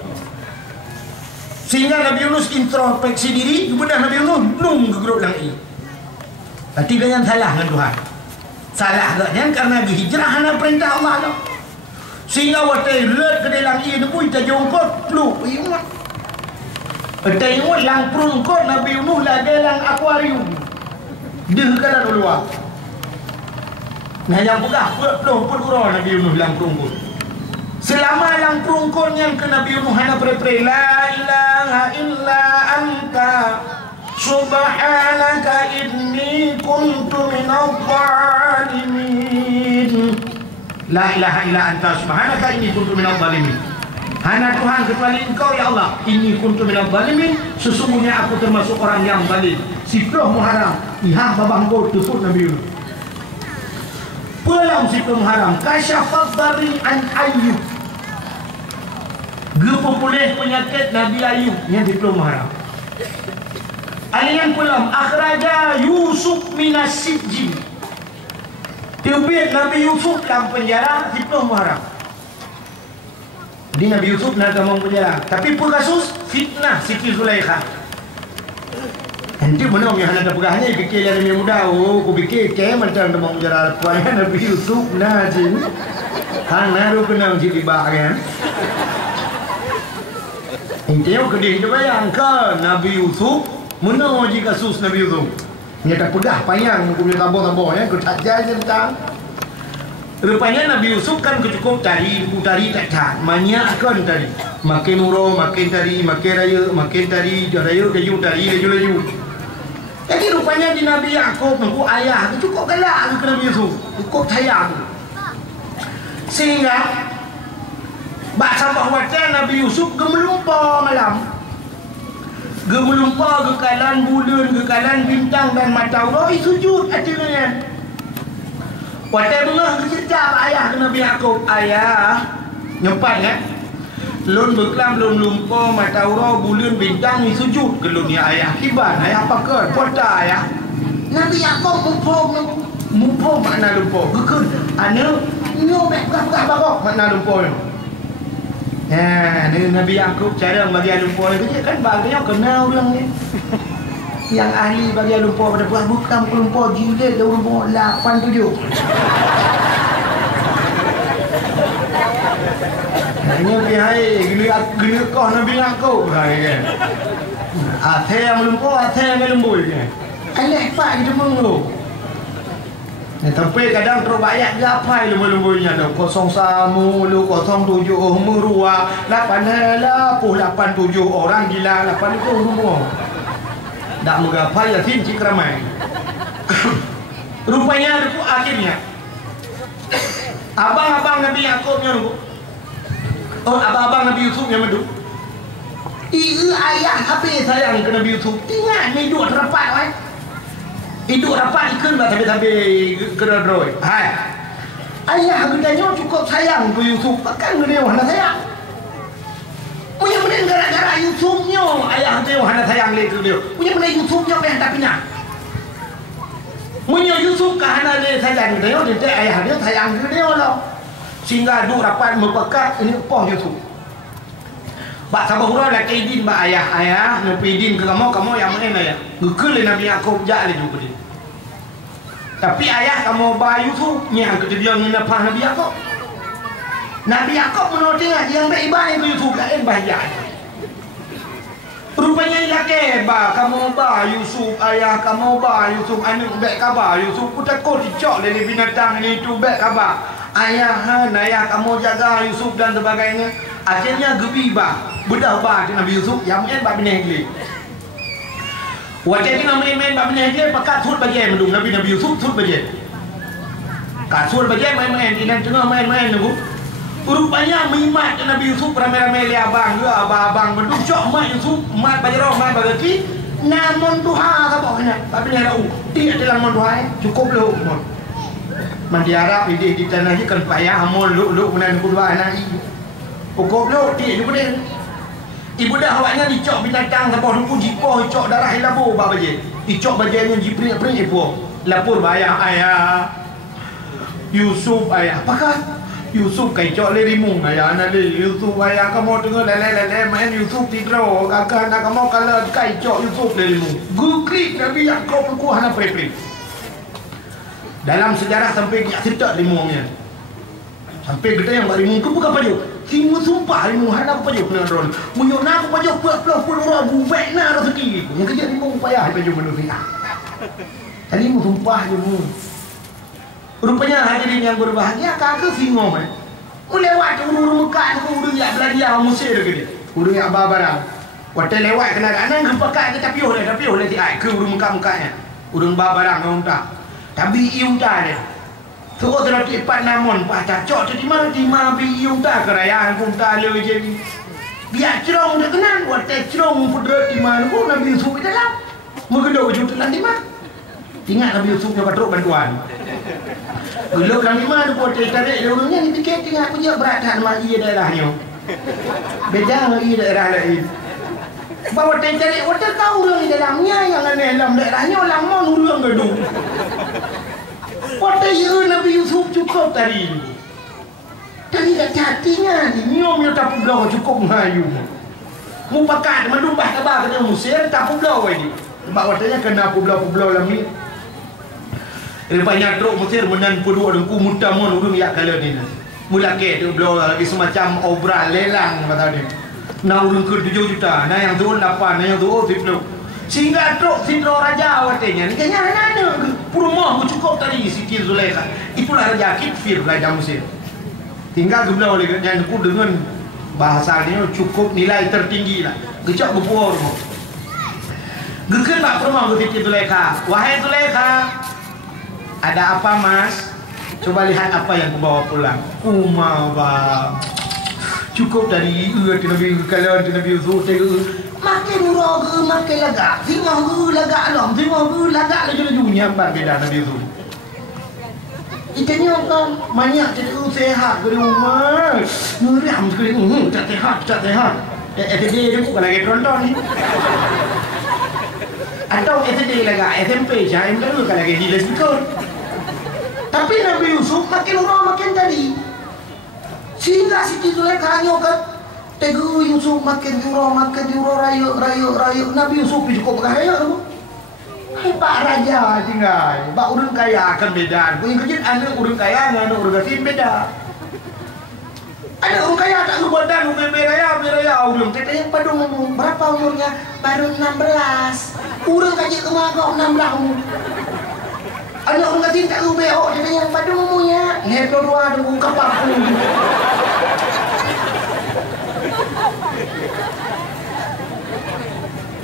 Sehingga Nabi Yunus introspeksi diri, kemudian Nabi Yunus belum ke grup langi. Berarti dia yang salah dengan Tuhan. Salah agaknya karena hijrah hanya perintah Allah tu. Sehingga waktu red ke dalam langi tu pun kita jongkot peluk ingat. Kita ingat lang perungkot Nabi Yunus lah dalam akuarium. Dia kena keluar. Nah yang pegah peluk pun Nabi Yunus lang perungkot. Selama lang perungkot yang ke Nabi Yunus hanya pre-pre la ilaha illa anta subhanaka inni kuntu minadh dhalimin. La ilaha illa anta subhanaka inni kuntu minadh dhalimin. Hanya Tuhan kecuali Engkau ya Allah. Inni kuntu minadh dhalimin. Sesungguhnya aku termasuk orang yang zalim. Sifrah Muharram. Ihah babangko tutup Nabi Yunus. Pulang Sifrah Muharram. Kasyafat dari an Ayyub. Gepopulih penyakit Nabi Ayub yang Sifrah Muharram. Alian pulang. Akhraja Yusuf minas sijjin. Terbit Nabi Yusuf dalam penjara Sifrah Muharram. Jadi Nabi Yusuf nak dalam penjara. Tapi per kasus fitnah Siti Zulaikha. Nanti mana orang yang ada pegahnya fikir yang lebih mudah. Oh, aku fikir macam dalam penjara. Puanya Nabi Yusuf nak jin. Hang naru kena jin libak kan. Ini yang kedih dia bayangkan Nabi Yusuf mana jika kasus Nabi Yusuf. Dia tak pegah payang aku punya tabur-tabur ya, aku tak jalan tentang. Rupanya Nabi Yusuf kan cukup tari tak cat. Banyak kan tari. Makin urung, makin tari, makin raya, makin tari, raya laju tari, laju. Jadi rupanya di Nabi Yaakob aku ayah tu cukup galak ke Nabi Yusuf. Cukup sayang. Sehingga bak sampai waktu Nabi Yusuf gemelumpah malam. Gemelumpah ke kalan bulan, ke kalan bintang dan matahari sujud hatinya. Waktu bengah kececap ayah ke Nabi Yaakob. Ayah nyempat kan. Lun berkelam, lun lumpah, matahari, bulan, bintang ni sujud. Kelun ni ayah kiban, ayah pakar, pota ayah. Nabi Yaakob mumpah makna lumpah. Kekun, nyobek bakok makna lumpah ni. Ni Nabi Yaakob cara bagian lumpur ni kan bagian kenal orang ni. Yang ahli bagian lumpur pada buat bukan lumpur jilid dia lumpur 8-7. Hanya pihai gila kau Nabi Yaakob kan. Athe yang lumpur, athe yang lembul kan. Alih pak kita mengu. Tapi kadang terus banyak gapai lembu-lembunya tu. 01 lu 07 merua 88 87 orang gila 8 itu semua. Tak menggapai yakin cik ramai. Rupanya itu akhirnya abang-abang Nabi Yaakobnya tu. Oh, abang-abang Nabi Yusufnya tu. Ayah apa sayang ke Nabi Yusuf? Tinggal ni duduk rapat kan. Hidup rapat ikan lah sampai kena droi. Hai. Ayah gedanya cukup sayang tu Yusuf. Takkan dia mana sayang. Punya benda gara-gara Yusufnya ayah dia mana sayang lagi dia. Punya benda Yusufnya yang tak pindah. Punya Yusuf kerana dia sayang dia, dia ayah dia sayang dia lah. Sehingga duk rapat berpekat ini poh Yusuf. Bak sabar hurau lah kaidin bak ayah Nabi Idin ke kamu yang mana ayah gekul Nabi Yaakob jak le juga dia. Tapi ayah kamu ba Yusuf yang kata dia ngenapah Nabi Yaakob. Nabi Yaakob menotengah yang baik ibadah itu Yusuf lain bahaya. Rupanya laki ba kamu ba Yusuf ayah kamu ba Yusuf anak baik kabar Yusuf ku takut dicok dari binatang ni tu baik kabar. Ayah kamu jaga Yusuf dan sebagainya. Akhirnya gebi ba bedah ba Nabi Yusuf yang main ba binah gili. Waktu kita main ba binah gili pakat sud bagian mendung Nabi Yusuf sud bagian. Kat sud bagian main-main di tengah main-main nunggu. Rupanya mimat Nabi Yusuf ramai-ramai le abang juga abang benduk cok mat Yusuf mat bajaro mat bagaki namun duha ka bawahnya tapi ni ada dia dalam mon duha cukup lu mandi Arab ini di tanah ni kan payah amol lu kemudian kedua anak cukup lu dia juga dia ibu dah awaknya dicok binatang ka bawah rupu jipoh cok darah labu ba baje dicok bajanya jipring ibu lapor bayar ayah Yusuf ayah apakah Yusuf kai cok le rimung ayah na le Yusuf ayah kamu dengar lele main Yusuf tidro kakak nak kamu kalau kai cok Yusuf le rimung guklik Nabi Yakub ku hana prepri dalam sejarah sampai dia cerita rimungnya sampai gede yang rimung ku bukan pajuk timu sumpah rimung hana pajuk na ron munyo na ku pajuk puluh buat na rezeki yang kerja rimung payah pajuk manusia tadi mu sumpah rimung. Rupanya hadirin yang berbahagia kakak singom lewat urung Mekah tu urung yak Belanda Mesir ke dia urung yak barang waktu lewat kendaraan yang pakai kita piuh le ti ai ke urung Mekahnya urung barang orang tak tapi iung ta dia tu orang tipat namon pacar cok tu di mana bi iung ta kerayaan pun ta le je biar cerong dia kenan waktu cerong pudrat di mana pun Nabi Yusuf di dalam mengedo wujud dalam di mana ingat Nabi Yusuf dia patrok bantuan belum kami mana buat tarik orangnya ni fikir tinggal punya berat sama ia daerahnya. Beda dengan ia daerah lain. Bawa tarik water tahu orang di dalamnya yang aneh dalam daerahnya orang mon urang gedung. Water ia Nabi Yusuf cukup tadi. Tadi dah hatinya ni nyomnya tak pulau cukup mengayu. Mu pakat mendumbah kabar kata Mesir tak pulau lagi. Sebab waternya kena pulau-pulau dalam ni. Rupanya truk Mesir menan kedua dengku mutamon urung yak kala ni. Mula ke tu belo lagi semacam obral lelang kata dia. Na urung ke 7 juta, na yang turun 8, na yang turun 10. Sehingga truk Sidro Raja watenya ni kanya ana rumah cukup tadi Siti Zulaikha. Itulah Raja Kifir Raja Mesir. Tinggal belo lagi yang ku dengan bahasa dia cukup nilai tertinggi lah. Gecak berpuar rumah. Gekan tak rumah ke Siti Zulaikha. Wahai Zulaikha, ada apa mas? Coba lihat apa yang aku bawa pulang. Umar bang. Cukup dari Nabi kalau Nabi Yusuf makin murah ke makin lagak. Tengok ke lagak alam. Tengok ke lagak laju-lajunya beda Nabi Yusuf. Itanya kan banyak jadi sehat ke rumah. Ngeriam sekali. Tak sehat. dia bukan lagi tronton ni. Atau SD lagak SMP saya kan lagi di sekolah. Tapi Nabi Yusuf makin orang makin jadi. Sehingga Siti Zulaikha nyokat tegu Yusuf makin orang rayu. Nabi Yusuf cukup kaya tu. Pak raja tinggal. Pak urang kaya akan beda. Kau yang kerja anak urang kaya dengan anak urang kaya beda. Anak urang kaya tak kebadan urang beraya urang teteh pada umur berapa umurnya? Baru 16. Urang kerja kemagok 16 umur. Anak orang kata tak ubah dia yang pada umumnya lepas dua ada buka paku.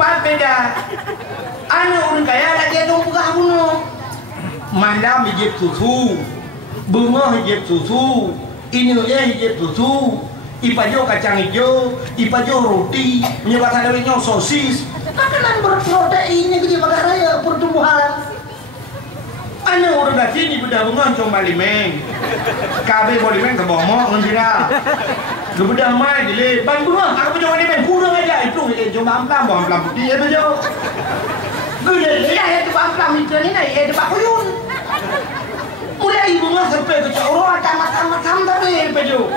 Pak beda. Anak orang kaya lagi ada buka bunuh. Malam hijab susu, bunga hijab susu, ini hijab susu, ipajo kacang hijau, ipajo roti, menyebabkan adanya sosis. Makanan berproteinnya kerja pakai raya pertumbuhan. Anak orang dah sini benda mengoncong balik meng. Kabel balik meng ke bawah ngira. Kemudian mai dile ban bunga aku punya balik meng kurang aja itu cuma amplam putih itu je. Gede dia itu amplam itu ni itu Pak Kuyun. Mulai bunga sampai ke orang macam tapi pejo.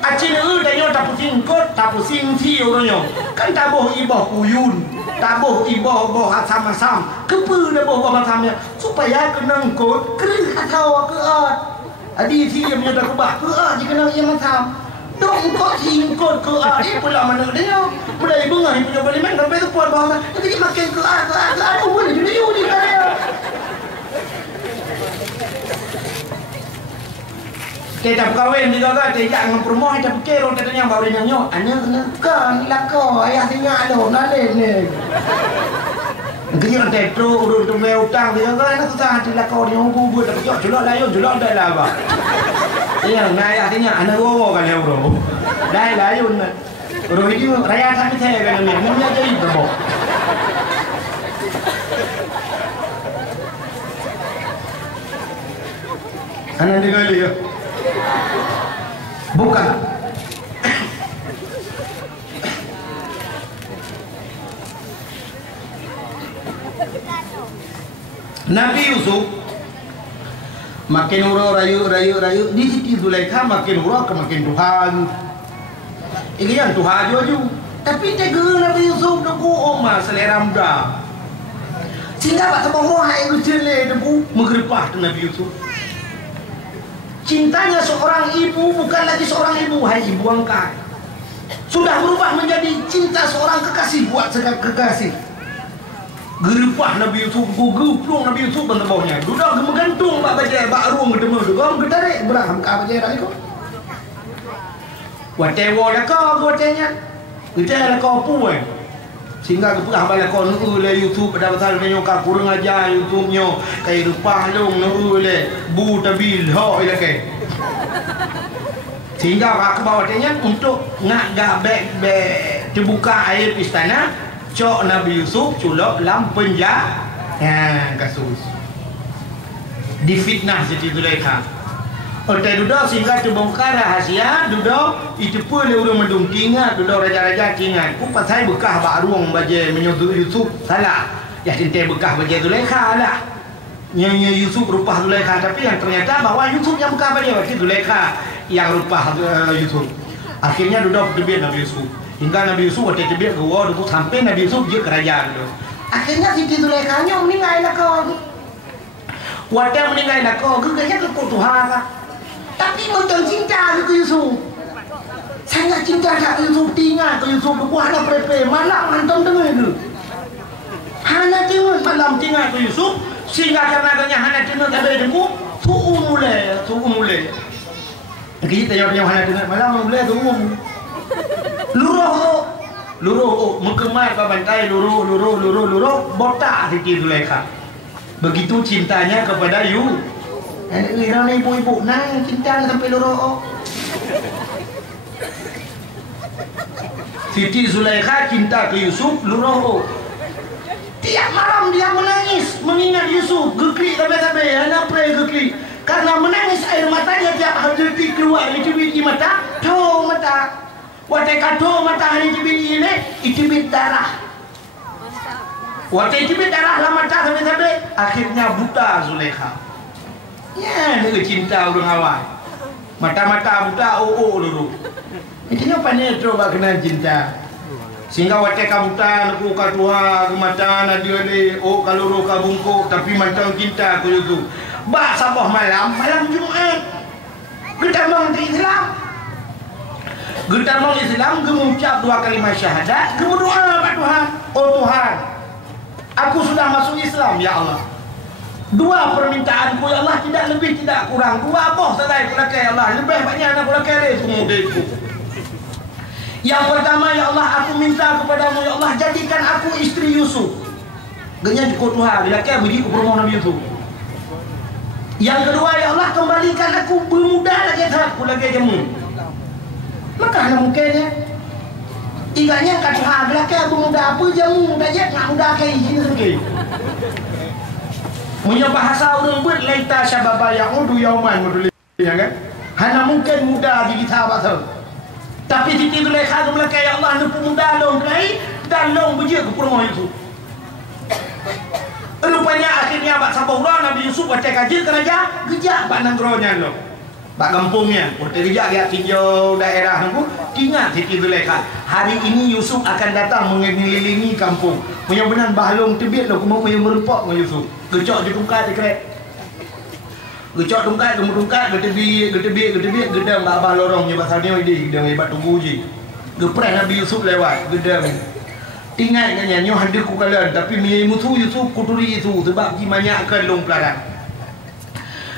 Acin dah tak pusing kot tak pusing si orangnya. Kan tabuh ibah Kuyun. Tabuh iboh asam-asam kepu dah boh asamnya supaya kena kot kerih atau keat adi si yang punya kubah keat jika kena yang asam dong kot si kot keat dia pula mana dia mulai bunga dia punya baliman sampai tu puan bawah jadi makin keat pun jadi ni dia kita kawin juga kan tidak mempermoh kita pikir orang katanya baru nyanyo anak kan lako ayah tinggal ada nalih ni kerja tetro urut tumai utang dia kan anak susah hati lako dia buat tapi julak dah lah apa Yang naik artinya anak gua kan ya bro. Dah layun. Bro itu raya tak kita kan ni. Namanya jadi bro. Anak dengar dia. Bukan. Nabi Yusuf makin urut rayu di Siti Zulaikha makin urut makin Tuhan. Ini yang Tuhan juga. Tapi tega Nabi Yusuf deku oma selera muda. Sehingga pak sebongong hai gejele deku mengeripah Nabi Yusuf. Cintanya seorang ibu bukan lagi seorang ibu, hai ibu angkat. Sudah berubah menjadi cinta seorang kekasih buat kekasih. Geripah Nabi Yusuf, geplong Nabi Yusuf bawahnya. Dudak gemegantung bak baca bak ruang ketemu dugam getarik berang ka baca dak iko. Watewo dak ko gotenya. Kita dak ko puan. Sehingga kepah bala ko nu le Yusuf pada pasal nyo ka kurang aja Yusuf nyo kai rupah long nu le bu tabil ho ile ke. Sehingga ka bawatenya untuk ngak gabek be terbuka air istana. Cok Nabi Yusuf culok dalam penjara. Kasus difitnah Siti Zulaikha. Otak duduk sehingga terbongkar rahasia duduk itu pun dia udah mendung tingat duduk raja-raja tingat. Ku pasal bekah bak ruang baje menyuruh Yusuf salah. Ya cinta bekah baje Zulaikha lah. Yang Yusuf rupah Zulaikha tapi yang ternyata bahwa Yusuf yang bekah baje Zulaikha yang rupah Yusuf. Akhirnya duduk tebik Nabi Yusuf. Hingga Nabi Yusuf waktu tebik ke wah duduk sampai Nabi Yusuf dia kerajaan tu. Akhirnya Siti Zulaikha nya meninggal lah kau. Waktu meninggal lah kau, kekanya ke Tuhan lah. Tapi macam cinta ke Yusuf. Sangat cinta ke Yusuf, tinggal ke Yusuf. Buah nak prepe malam hantam tengah tu. Hana tengah malam tinggal ke Yusuf. Sehingga karena hana tengah tak ada dengku. Su'u mulai. Kita yang hana tengah malam mulai tu. Luruh mengkemar ke bantai luruh botak Siti Zulaikha. Begitu cintanya kepada Yu. Ini ibu-ibu nang cinta sampai luruh. Siti Zulaikha cinta ke Yusuf luruh. Tiap malam dia menangis mengingat Yusuf. Geklik sampai anak pray geklik. Karena menangis air matanya tiap hari keluar itu di mata. Tuh mata. Waktu kado matahari cibit ini, cibit darah. Waktu cibit darah lah mata sampai akhirnya buta Zulaikha. Ya, dia cinta orang awal. Mata-mata buta, dulu. Intinya pandai coba kena cinta. Sehingga waktu buta, aku katuha, mata nadia le, kalau roka bungkuk, tapi mata cinta aku itu. Bah sabah malam Jumat. Kita mengerti Islam. Kita mau Islam, mengucap 2 kalimat syahadat, berdoa pada Tuhan. Oh Tuhan, aku sudah masuk Islam, ya Allah. 2 permintaanku, ya Allah, tidak lebih, tidak kurang. 2 apa saja aku lakai, ya Allah. Lebih banyak aku lakai dari semudaku. Yang pertama, ya Allah, aku minta kepadamu, ya Allah, jadikan aku istri Yusuf. Ganya cukup Tuhan, bila kaya beri ke rumah Nabi Yusuf. Yang kedua, ya Allah, kembalikan aku bermuda lagi, aku lagi jamu. Maka mungkinnya tiganya kat Tuhan belakang aku muda apa jamu muda je nak muda kai sini sekali. Punya bahasa orang buat laita syababa yaudu yauman modul ya kan. Hana mungkin muda di kita bahasa. Tapi Siti Zulaikha belakang ya Allah nak muda long kai dan long beje ke rumah itu. Rupanya akhirnya bak sabah Nabi Yusuf baca kaji kerja gejak bak nanggronya lo. Pak kampungnya, waktu kerja dia tinjau daerah aku, ingat Siti Zulaikha. Hari ini Yusuf akan datang mengelilingi kampung. Punya benar bahlong tebit lo, mau merempak dengan Yusuf. Gecok di tungkat di kerek. Gecok tungkat, getebik, gedang abah lorongnya pasal dia ini, gedang hebat tunggu je. Gepres Nabi Yusuf lewat, gedang. Ingat kan nyo hadir ku kalian, tapi musuh Yusuf kuturi itu sebab dimanyakkan long pelarang.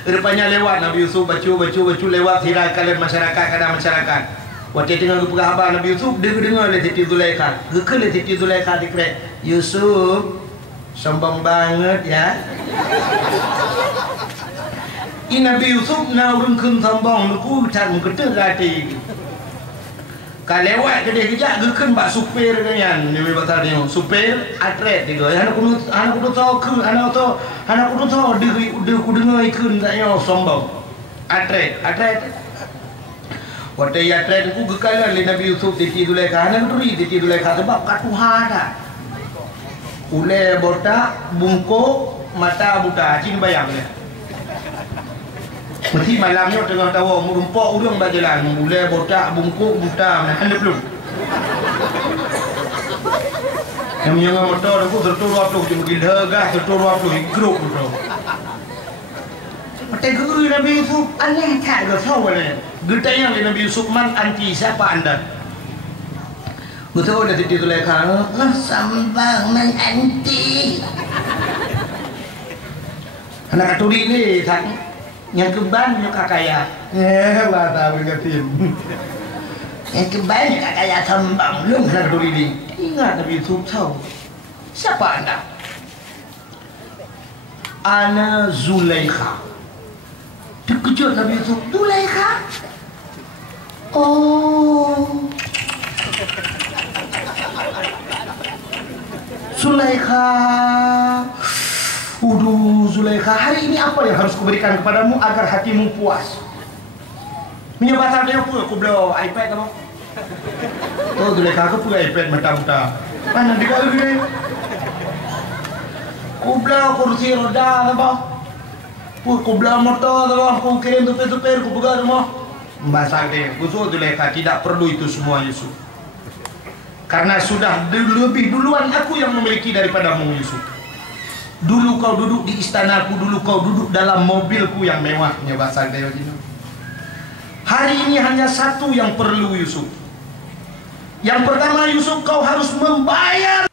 Rupanya lewat Nabi Yusuf bacu lewat hirai kalian masyarakat kadang masyarakat. Waktu tengah berpegang abang Nabi Yusuf dengar oleh Siti Zulaikha. Gekal Siti Zulaikha dikrek. Yusuf sombong banget ya. Nabi Yusuf na urun kun sambong nuku chan mukete gati. Kalewat ke dia kejak gekeun bak supir kanyan ni bahasa dia supir atret dia anak kudu tahu ke anak kudu tahu dia kudu ngaikeun taknya sombong atret waktu atret ku gekalan li Nabi Yusuf titi Zulaikha anak duri titi Zulaikha sebab katuha dah ule botak bungkuk mata buta cin bayang dia mesti malamnya tengah tahu merumpok urang berjalan mulai botak bungkuk buta anda belum yang menyangka motor aku terturut tu cuma gila gas terturut tu grup tu mata guru Nabi Yusuf aneh tak ke tahu ni getanya Nabi Yusuf man anti siapa anda betul dah titi Zulaikha sambang man anti anak katuli ni tak yang keban nyok kaya lah tahu ngatin yang keban nyok kaya sambang lu nak dulu ini ingat Nabi Yusuf tahu siapa anda ana Zulaikha terkejut Nabi Yusuf Zulaikha oh Zulaikha Zulaikha, hari ini apa yang harus kuberikan kepadamu agar hatimu puas? Menyebabkan dia pun aku beli iPad apa? Oh Zulaikha aku punya iPad mata-mata. Mana dia kalau gini? Aku beli kursi roda apa? Aku beli motor apa? Aku kirim tupir-tupir, aku pegang rumah. Bahasa dia, khusus Zulaikha tidak perlu itu semua Yusuf. Karena sudah lebih duluan aku yang memiliki daripadamu Yusuf. Dulu kau duduk di istanaku, dulu kau duduk dalam mobilku yang mewahnya bahasa dia ini. Hari ini hanya satu yang perlu Yusuf. Yang pertama Yusuf kau harus membayar.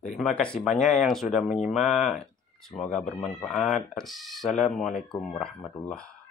Terima kasih banyak yang sudah menyimak. Semoga bermanfaat. Assalamualaikum warahmatullahi wabarakatuh.